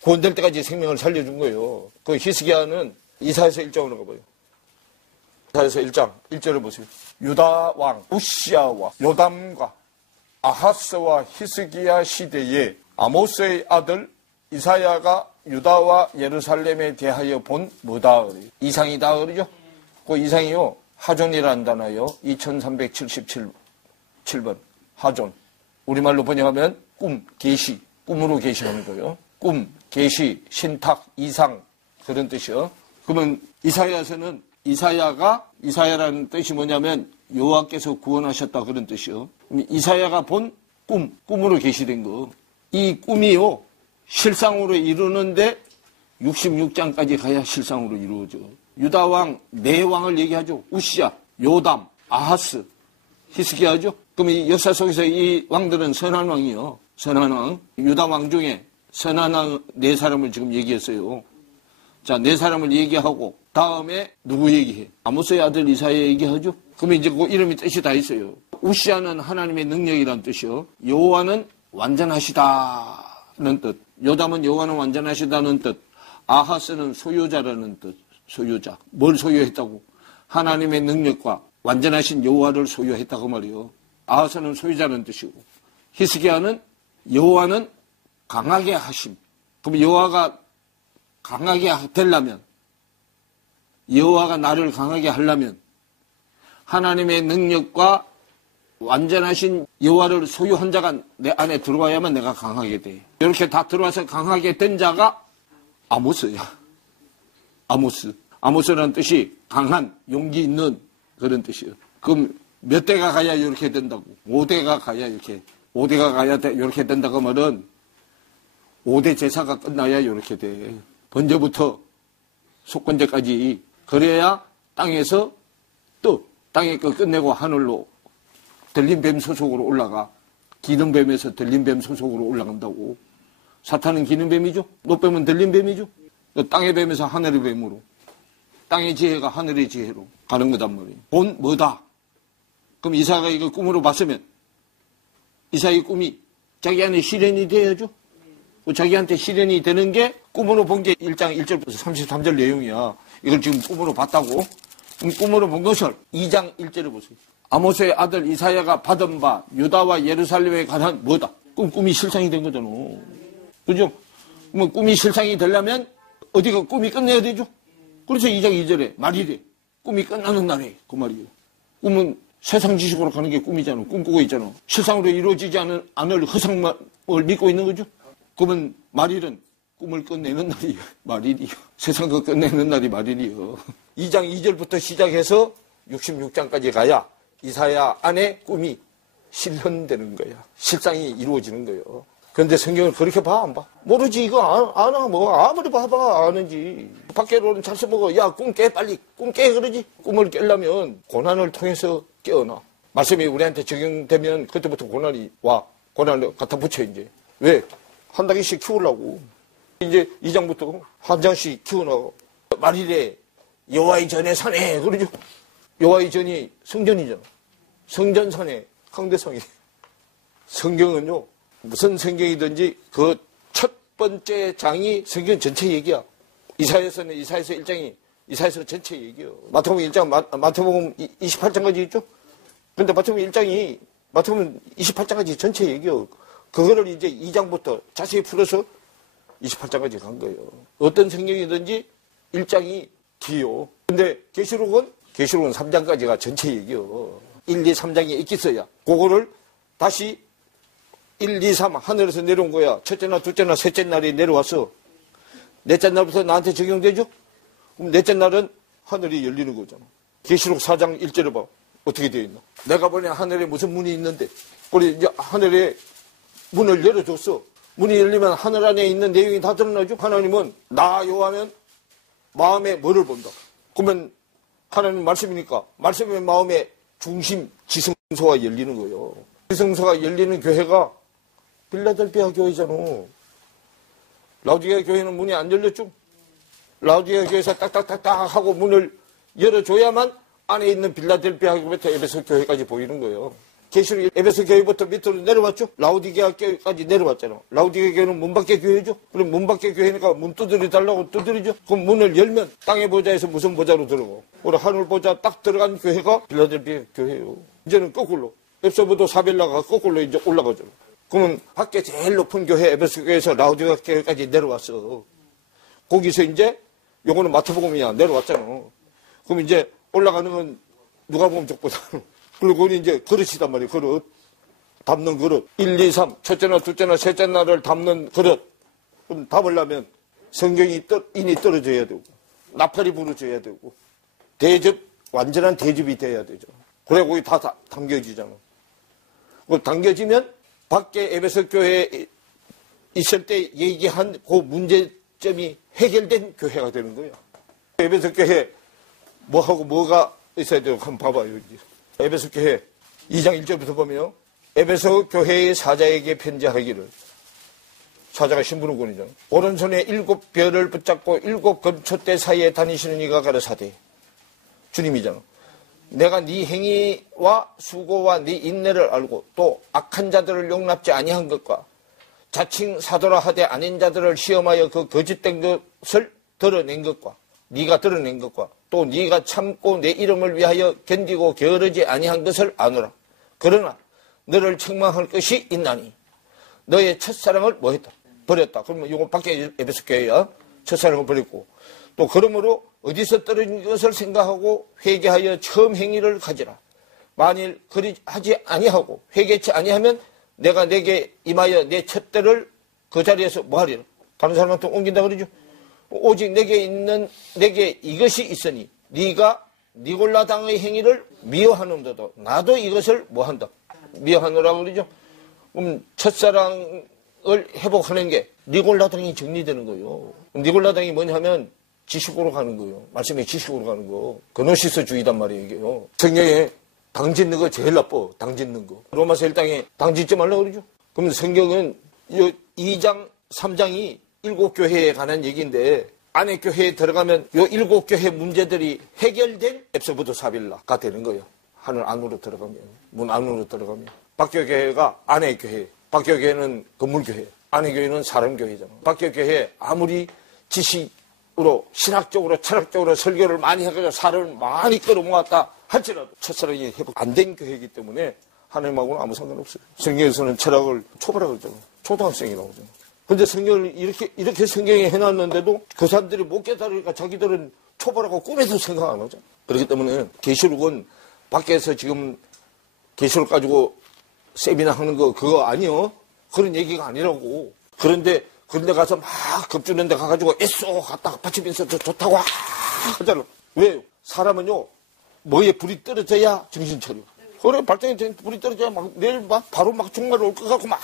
구원될 때까지 생명을 살려준 거예요. 그 히스기야는 이사야서 1장으로 가봐요. 이사야서 1장 1절을 보세요. 유다 왕 우시야와 요담과 아하스와 히스기야 시대에 아모스의 아들 이사야가 유다와 예루살렘에 대하여 본 뭐다 그래요? 이상이다 그러죠? 그 이상이요 하존이라는 단어요. 2377번 하존. 우리말로 번역하면 꿈, 계시, 꿈으로 계시하는 거예요. 꿈, 계시, 신탁, 이상 그런 뜻이요. 그러면 이사야서는 이사야라는 뜻이 뭐냐면 여호와께서 구원하셨다 그런 뜻이요. 이사야가 본 꿈으로 계시된 거. 이 꿈이요 실상으로 이루는데 66장까지 가야 실상으로 이루어져. 유다 왕 네 왕을 얘기하죠. 우시야, 요담, 아하스, 히스기야죠. 그럼 이 역사 속에서 이 왕들은 선한 왕이요. 선한 왕. 유다 왕 중에 선한 왕 네 사람을 지금 얘기했어요. 자, 네 사람을 얘기하고 다음에 누구 얘기해? 아모스의 아들 이사야 얘기하죠. 그러면 이제 그 이름이 뜻이 다 있어요. 우시야는 하나님의 능력이라는 뜻이요. 여호와는 완전하시다는 뜻. 요담은 여호와는 완전하시다는 뜻. 아하스는 소유자라는 뜻. 소유자. 뭘 소유했다고? 하나님의 능력과 완전하신 여호와를 소유했다고 말이요. 아하스는 소유자라는 뜻이고. 히스기야는 여호와는 강하게 하심. 그럼 여호와가 강하게 되려면 여호와가 나를 강하게 하려면 하나님의 능력과 완전하신 여호와를 소유한 자가 내 안에 들어와야만 내가 강하게 돼. 이렇게 다 들어와서 강하게 된 자가 아모스야. 아모스라는 뜻이 강한, 용기 있는 그런 뜻이에요. 그럼 몇 대가 가야 이렇게 된다고? 5대가 가야 이렇게. 5대가 가야 이렇게 된다고 말은 5대 제사가 끝나야 이렇게 돼. 번제부터 속건제까지. 그래야 땅에서 또 땅에 거 끝내고 하늘로 들린 뱀 소속으로 올라가. 기는 뱀에서 들린 뱀 소속으로 올라간다고. 사탄은 기는 뱀이죠. 노뱀은 들린 뱀이죠. 땅의 뱀에서 하늘의 뱀으로. 땅의 지혜가 하늘의 지혜로 가는 거단 말이에요. 본 뭐다? 그럼 이사야가 이거 꿈으로 봤으면 이사야의 꿈이 자기 안에 실현이 돼야죠. 자기한테 실현이 되는 게 꿈으로 본 게 1장 1절부터 33절 내용이야. 이걸 지금 꿈으로 봤다고. 그럼 꿈으로 본 것을 2장 1절을 보세요. 아모스의 아들 이사야가 받은 바 유다와 예루살렘에 관한 뭐다? 그럼 꿈이 실상이 된 거잖아. 그죠? 그러면 꿈이 실상이 되려면 어디가 꿈이 끝내야 되죠? 그래서 2장 2절에 말이 돼. 꿈이 끝나는 날에 그 말이에요. 꿈은 세상 지식으로 가는 게 꿈이잖아. 꿈꾸고 있잖아. 실상으로 이루어지지 않을 허상을 믿고 있는 거죠. 그러면 말일은 꿈을 끝내는 날이요. 말일이요. 세상을 끝내는 날이 말일이요. 2장 2절부터 시작해서 66장까지 가야 이사야 안에 꿈이 실현되는 거야. 실상이 이루어지는 거예요. 그런데 성경을 그렇게 봐, 안 봐? 모르지, 이거 아나, 뭐, 아무리 봐봐, 아는지. 밖에로는 잘 써먹어. 야, 꿈 깨, 빨리. 꿈 깨, 그러지. 꿈을 깨려면 고난을 통해서 깨어나. 말씀이 우리한테 적용되면 그때부터 고난이 와. 고난을 갖다 붙여, 이제. 왜? 한 달씩 키우려고. 이제 2장부터 한 장씩 키워나고. 말일에 여호와의 전에 사네, 그러죠. 여호와의 전이 성전이잖아. 성전산에 강대상이. 성경은요, 무슨 성경이든지 그 첫 번째 장이 성경 전체 얘기야. 이사야서는 이사야서 1장이 이사야서 전체 얘기요. 마태복음 1장, 마태복음 28장까지 있죠? 근데 마태복음 1장이 마태복음 28장까지 전체 얘기요. 그거를 이제 2장부터 자세히 풀어서 28장까지 간 거예요. 어떤 성경이든지 1장이 뒤요. 근데 계시록은 3장까지가 전체 얘기요. 1, 2, 3장이 있겠어야. 그거를 다시 1, 2, 3 하늘에서 내려온 거야. 첫째 날, 둘째 날, 셋째 날이 내려와서 넷째 날부터 나한테 적용되죠? 그럼 넷째 날은 하늘이 열리는 거잖아. 계시록 4장 1절에 봐. 어떻게 되어 있나? 내가 보니 하늘에 무슨 문이 있는데, 우리 이제 하늘에 문을 열어줬어. 문이 열리면 하늘 안에 있는 내용이 다 드러나죠? 하나님은 나 여호와는 마음에 뭐를 본다? 그러면 하나님 말씀이니까 말씀의 마음의 중심 지성소가 열리는 거예요. 지성소가 열리는 교회가 빌라델피아 교회잖아. 라우디게아 교회는 문이 안 열렸죠? 라우디게아 교회에서 딱딱딱딱 하고 문을 열어줘야만 안에 있는 빌라델피아 교회부터 에베소 교회까지 보이는 거예요. 계시록 에베소 교회부터 밑으로 내려왔죠? 라우디게아 교회까지 내려왔잖아. 라우디게아 교회는 문 밖의 교회죠? 그럼 문 밖의 교회니까 문 두드려 달라고 두드리죠? 그럼 문을 열면 땅의 보좌에서 무슨 보좌로 들어가고 우리 하늘 보좌 딱 들어간 교회가 빌라델피아 교회예요. 이제는 거꾸로. 에베소부터 사벨라가 거꾸로 이제 올라가잖아. 그러면 밖에 제일 높은 교회 에베소 교회에서 라우디게아 교회까지 내려왔어. 거기서 이제 요거는 마태복음이야. 내려왔잖아. 그럼 이제 올라가는 건 누가복음 쪽보다 그리고 이제 그릇이단 말이에요. 그릇. 담는 그릇. 1, 2, 3. 첫째 날, 둘째 날, 셋째 날을 담는 그릇. 그럼 담으려면 성경이 인이 떨어져야 되고, 나팔이 부러져야 되고, 대접, 완전한 대접이 돼야 되죠. 그래, 거기 다 담겨지잖아. 그 담겨지면 밖에 에베소 교회에 있을 때 얘기한 그 문제점이 해결된 교회가 되는 거예요. 에베소 교회 뭐하고 뭐가 있어야 돼요? 한번 봐봐요. 에베소 교회 2장 1절부터 보면 에베소 교회의 사자에게 편지하기를 사자가 신부는군이죠. 오른손에 7별을 붙잡고 7금촛대 사이에 다니시는 이가 가라사대 주님이잖아. 내가 네 행위와 수고와 네 인내를 알고 또 악한 자들을 용납지 아니한 것과 자칭 사도라 하되 아닌 자들을 시험하여 그 거짓된 것을 드러낸 것과 네가 드러낸 것과 또 네가 참고 내 이름을 위하여 견디고 게으르지 아니한 것을 아노라. 그러나 너를 책망할 것이 있나니 너의 첫사랑을 뭐했다? 버렸다. 그러면 이거 밖에 에베소 교회야. 첫사랑을 버렸고 또 그러므로 어디서 떨어진 것을 생각하고 회개하여 처음 행위를 가지라. 만일 그리 하지 아니하고 회개치 아니하면 내가 내게 임하여 내 첫대를 그 자리에서 뭐하리라. 다른 사람한테 옮긴다 그러죠. 오직 내게 이것이 있으니 네가 니골라당의 행위를 미워하는데도 나도 이것을 뭐한다? 미워하노라고 그러죠. 그럼 첫사랑을 회복하는 게 니골라당이 정리되는 거예요. 니골라당이 뭐냐면 지식으로 가는 거예요. 말씀의 지식으로 가는 거. 그노시스주의단 말이에요. 이게요. 성경에 당 짓는 거 제일 나빠. 당 짓는 거. 로마서 1장에 당 짓지 말라고 그러죠. 그럼 성경은 2장 3장이 7교회에 관한 얘기인데 안에 교회에 들어가면 요 7교회 문제들이 해결된 에베소부터 사빌라가 되는 거예요. 하늘 안으로 들어가면, 문 안으로 들어가면. 밖교회가 안의 교회, 밖교회는 건물교회, 안의 교회는 사람교회잖아. 밖교회 아무리 지식으로 신학적으로 철학적으로 설교를 많이 해가지고 사람을 많이 끌어모았다 할지라도 첫사랑이 회복 안 된 교회이기 때문에 하나님하고는 아무 상관없어요. 성경에서는 철학을 초보라고 그러잖아. 초등학생이라고 그러잖아. 근데 성경을 이렇게 성경에 해놨는데도 그 사람들이 못 깨달으니까 자기들은 초보라고 꿈에도 생각 안 하죠. 그렇기 때문에 계시록은 밖에서 지금 계시록 가지고 세미나 하는 거 그거 아니요. 그런 얘기가 아니라고. 그런데 가서 막 겁주는 데 가가지고 애써 갔다가 받치면서 좋다고 하잖아. 왜요? 사람은요, 뭐에 불이 떨어져야 정신 차려. 그래, 발전에 불이 떨어져야 막 내일 바로 종말 올 것 같고 막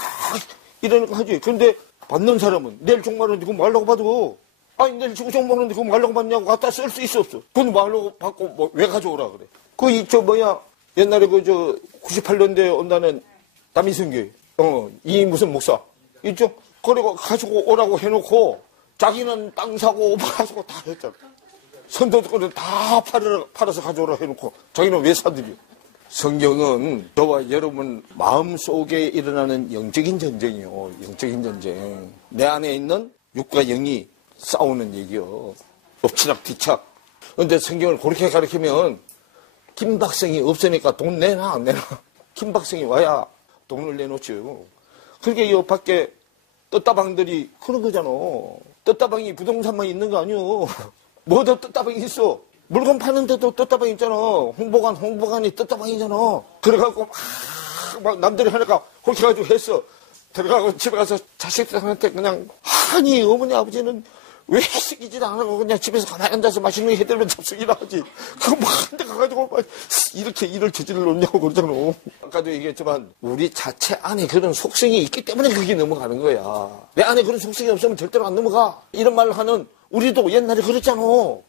이러는 거 하지. 근데 받는 사람은 내일 종말 오는데 그거 뭐 하려고 받고, 아니, 내일 종말 오는데 그거 뭐 하려고 받냐고 갖다 쓸 수 있어, 없어? 그건 뭐 하려고 받고, 뭐, 왜 가져오라 그래? 옛날에 98년대에 온다는 남이승교회, 이 무슨 목사, 있죠? 그리고 가지고 오라고 해놓고, 자기는 땅 사고, 뭐 가지고 다 했잖아. 선도권을 다 팔아서 가져오라 해놓고, 자기는 왜 사들여? 성경은 저와 여러분 마음속에 일어나는 영적인 전쟁이요. 영적인 전쟁. 내 안에 있는 육과 영이 싸우는 얘기요. 엎치락 뒤착. 그런데 성경을 그렇게 가르치면 김박성이 없으니까 돈 내나 안 내나. 김박성이 와야 돈을 내놓죠. 그러니까 이 밖에 떴다방들이 그런 거잖아. 떴다방이 부동산만 있는 거 아니요. 뭐도 떴다방이 있어. 물건 파는데도 떴다방 있잖아. 홍보관이 떴다방이잖아. 그래갖고 막 남들이 하니까 그렇게 해가지고 했어. 들어가고 집에 가서 자식들한테 그냥, 아니, 어머니, 아버지는 왜 시키지도 안 하고 그냥 집에서 가만히 앉아서 맛있는 거 해드리면 접속이나 하지. 그거 막 한 대 가가지고 막 이렇게 일을 저질러 놓냐고 그러잖아. 아까도 얘기했지만 우리 자체 안에 그런 속성이 있기 때문에 그게 넘어가는 거야. 내 안에 그런 속성이 없으면 절대로 안 넘어가. 이런 말을 하는 우리도 옛날에 그랬잖아.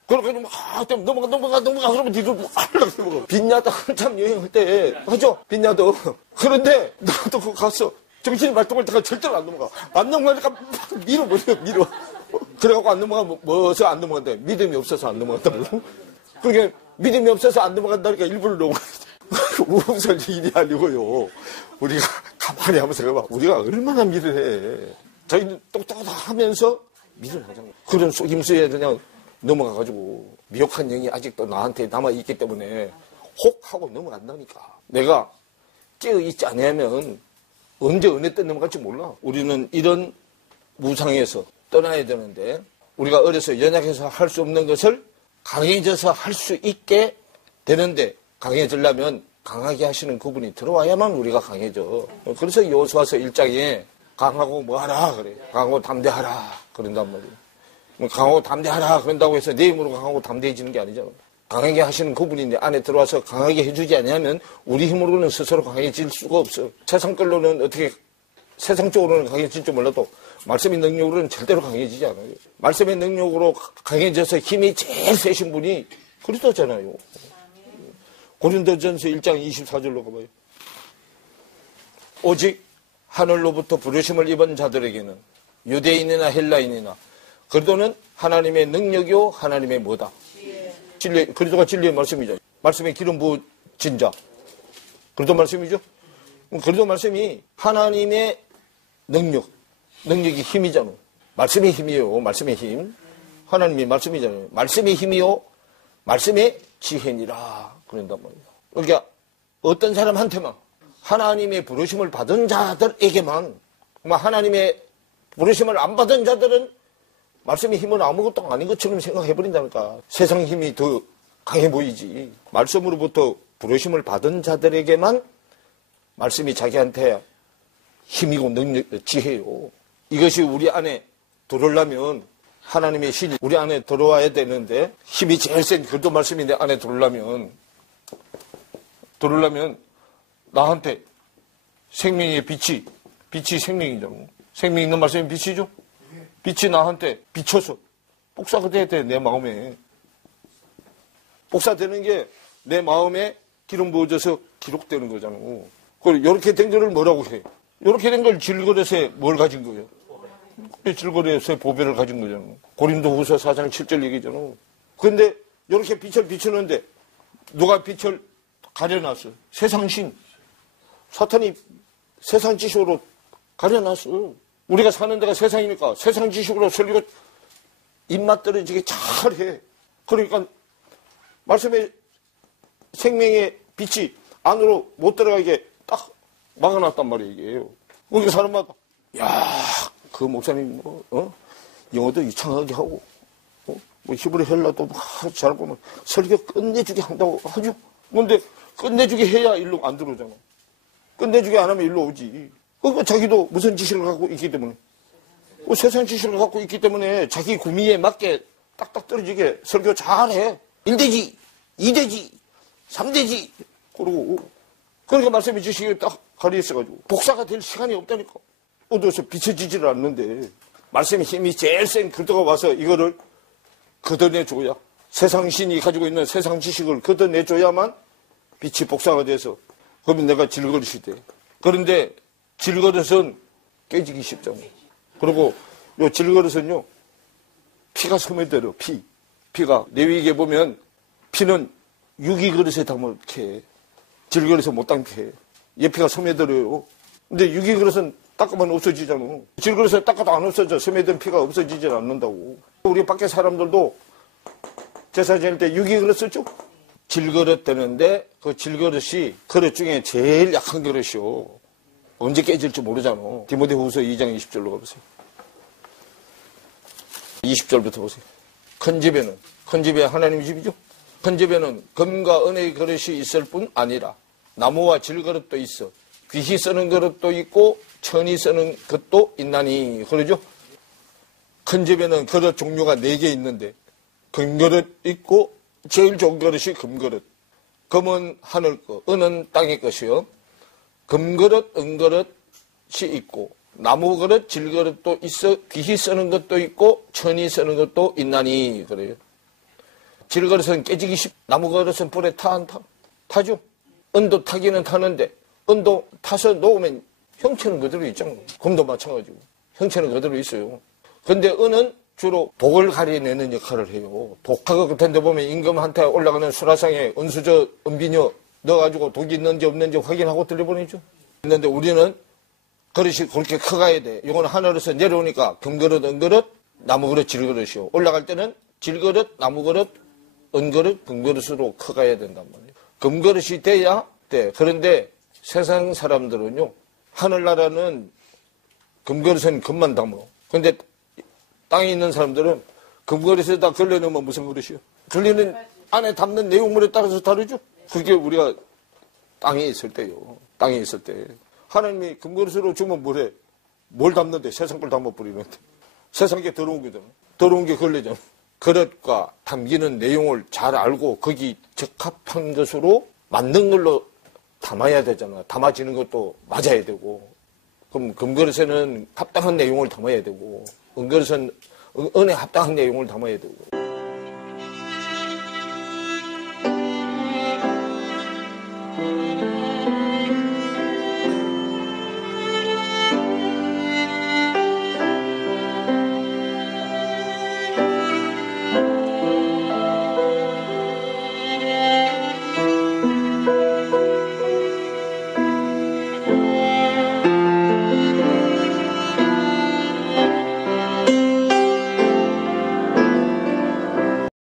그렇게 넘어가 그러면 뒤로 넘어가. 빈야도 한참 여행할 때 하죠. 빈야도. 그런데 나도 그거 갔어. 정신이 말똥할 때가 절대로 안 넘어가. 안 넘어가니까 막 밀어. 그래갖고 안 넘어가면 뭐서 안 넘어간다. 믿음이 없어서 안 넘어간다고. 그러니까 믿음이 없어서 안 넘어간다니까 일부러 넘어가야 돼. 웃을 일이 아니고요. 우리가 가만히 한번 생각해봐. 우리가 얼마나 밀을 해. 저희는 똑똑하면서 밀을 하잖아. 그런 속임수에 그냥 넘어가가지고 미혹한 영이 아직도 나한테 남아있기 때문에 혹 하고 넘어간다니까. 내가 깨어있지 않으면 언제 어느 때 넘어갈지 몰라. 우리는 이런 무상에서 떠나야 되는데 우리가 어려서 연약해서 할 수 없는 것을 강해져서 할 수 있게 되는데 강해지려면 강하게 하시는 그분이 들어와야만 우리가 강해져. 그래서 여호수아서 1장에 강하고 뭐하라 그래. 강하고 담대하라 그런단 말이에요. 강하고 담대하라 그런다고 해서 내 힘으로 강하고 담대해지는 게 아니잖아. 강하게 하시는 그분이 내 안에 들어와서 강하게 해주지 않으면 우리 힘으로는 스스로 강해질 수가 없어. 세상 걸로는 어떻게 세상적으로는 강해질 줄 몰라도 말씀의 능력으로는 절대로 강해지지 않아요. 말씀의 능력으로 강해져서 힘이 제일 세신 분이 그리스도잖아요. 고린도전서 1장 24절로 가봐요. 오직 하늘로부터 부르심을 입은 자들에게는 유대인이나 헬라인이나 그리스도는 하나님의 능력이요 하나님의 뭐다? 진리, 그리스도가 진리의 말씀이죠. 말씀의 기름 부으신 자. 그리스도 말씀이죠. 그리스도 말씀이 하나님의 능력이 힘이잖아. 말씀의 힘이에요. 말씀의 힘. 하나님의 말씀이잖아요. 말씀의 힘이요. 말씀의 지혜니라. 그런단 말이에요. 그러니까 어떤 사람한테만 하나님의 부르심을 받은 자들에게만 하나님의 부르심을 안 받은 자들은 말씀의 힘은 아무것도 아닌 것처럼 생각해버린다니까. 세상 힘이 더 강해 보이지. 말씀으로부터 부르심을 받은 자들에게만 말씀이 자기한테 힘이고 능력, 지혜요. 이것이 우리 안에 들어오려면 하나님의 신이 우리 안에 들어와야 되는데 힘이 제일 센 그리스도 말씀이 내 안에 들어오려면 나한테 생명의 빛이 생명이잖아. 생명 있는 말씀이 빛이죠. 빛이 나한테 비춰서 복사가 돼야 돼. 내 마음에 복사되는 게 내 마음에 기름 부어져서 기록되는 거잖아. 그리고 이렇게 된 거를 뭐라고 해? 이렇게 된 걸 질거려서 뭘 가진 거예요? 질거려서 보배를 가진 거잖아. 고린도후서 4장 7절 얘기잖아. 그런데 이렇게 빛을 비추는데 누가 빛을 가려놨어? 세상신. 사탄이 세상 지식으로 가려놨어. 우리가 사는 데가 세상이니까 세상 지식으로 설리고 입맛 떨어지게 잘해. 그러니까 말씀의 생명의 빛이 안으로 못 들어가게 딱 막아놨단 말이에요. 이게요. 우리 사람마다 그 목사님 영어도 이상하게 하고 뭐 히브리 헬라도 잘하고 설교 끝내주게 한다고 하죠. 근데 끝내주게 해야 일로 안 들어오잖아. 끝내주게 안 하면 일로 오지. 그러니까 자기도 무슨 지식을 갖고 있기 때문에. 세상 지식을 갖고 있기 때문에 자기 구미에 맞게 딱딱 떨어지게 설교 잘해. 1대지, 2대지, 3대지. 그러고. 그러니까 말씀해 주시기에 딱 가리있어가지고. 복사가 될 시간이 없다니까. 어두워서 비춰지지를 않는데. 말씀의 힘이 제일 센 그도가 와서 이거를 걷어내줘야. 세상 신이 가지고 있는 세상 지식을 걷어내줘야만 빛이 복사가 돼서. 그러면 내가 질그릇이 돼. 그런데 질그릇은 깨지기 쉽잖아. 그리고 요 질그릇은요, 피가 스며들어, 피가. 레위기에 보면 피는 유기그릇에 담게 해. 질그릇에 못 담게 해. 얘 피가 스며들어요. 근데 유기그릇은 닦으면 없어지잖아. 질그릇에 닦아도 안 없어져. 스며든 피가 없어지질 않는다고. 우리 밖에 사람들도 제사 지낼 때 유기그릇 쓰죠? 질그릇 되는데 그 질그릇이 그릇 중에 제일 약한 그릇이요. 언제 깨질지 모르잖아. 디모데후서 2장 20절로 가보세요. 20절부터 보세요. 큰 집에 하나님 집이죠. 큰 집에는 금과 은혜의 그릇이 있을 뿐 아니라 나무와 질그릇도 있어. 귀시 쓰는 그릇도 있고 천이 쓰는 것도 있나니. 그러죠. 큰 집에는 그릇 종류가 4개 있는데 금그릇 있고 제일 좋은 그릇이 금그릇. 금은 하늘 거, 은은 땅의 것이요. 금그릇, 은그릇이 있고 나무 그릇, 질그릇도 있어. 귀시 쓰는 것도 있고 천이 쓰는 것도 있나니. 그래요. 질그릇은 깨지기 쉽. 나무 그릇은 불에 타 안 타? 타죠. 은도 타기는 타는데 은도 타서 놓으면 형체는 그대로 있잖아. 금도 마찬가지고 형체는 그대로 있어요. 근데 은은 주로 독을 가려내는 역할을 해요. 독하고 같은 데 보면 임금한테 올라가는 수라상에 은수저, 은비녀 넣어가지고 독이 있는지 없는지 확인하고 들려보내죠. 있는데 우리는 그릇이 그렇게 커가야 돼. 이거는 하늘에서 내려오니까 금그릇, 은그릇, 나무그릇, 질그릇이요. 올라갈 때는 질그릇, 나무그릇, 은그릇, 금그릇으로 커가야 된단 말이에요. 금그릇이 돼야 돼. 그런데 세상 사람들은요, 하늘나라는 금그릇은 금만 담어. 근데 땅에 있는 사람들은 금그릇에다 걸려놓으면 무슨 그릇이요? 걸리는 안에 담는 내용물에 따라서 다르죠? 그게 우리가 땅에 있을 때요. 땅에 있을 때. 하나님이 금그릇으로 주면 뭐래? 뭘 담는데? 세상 걸 담아버리는데. 세상에 더러운 게잖아. 더러운 게 걸리잖아. 그릇과 담기는 내용을 잘 알고 거기 적합한 것으로 맞는 걸로 담아야 되잖아. 담아지는 것도 맞아야 되고. 그럼 금그릇에는 합당한 내용을 담아야 되고, 은그릇은 은에 합당한 내용을 담아야 되고.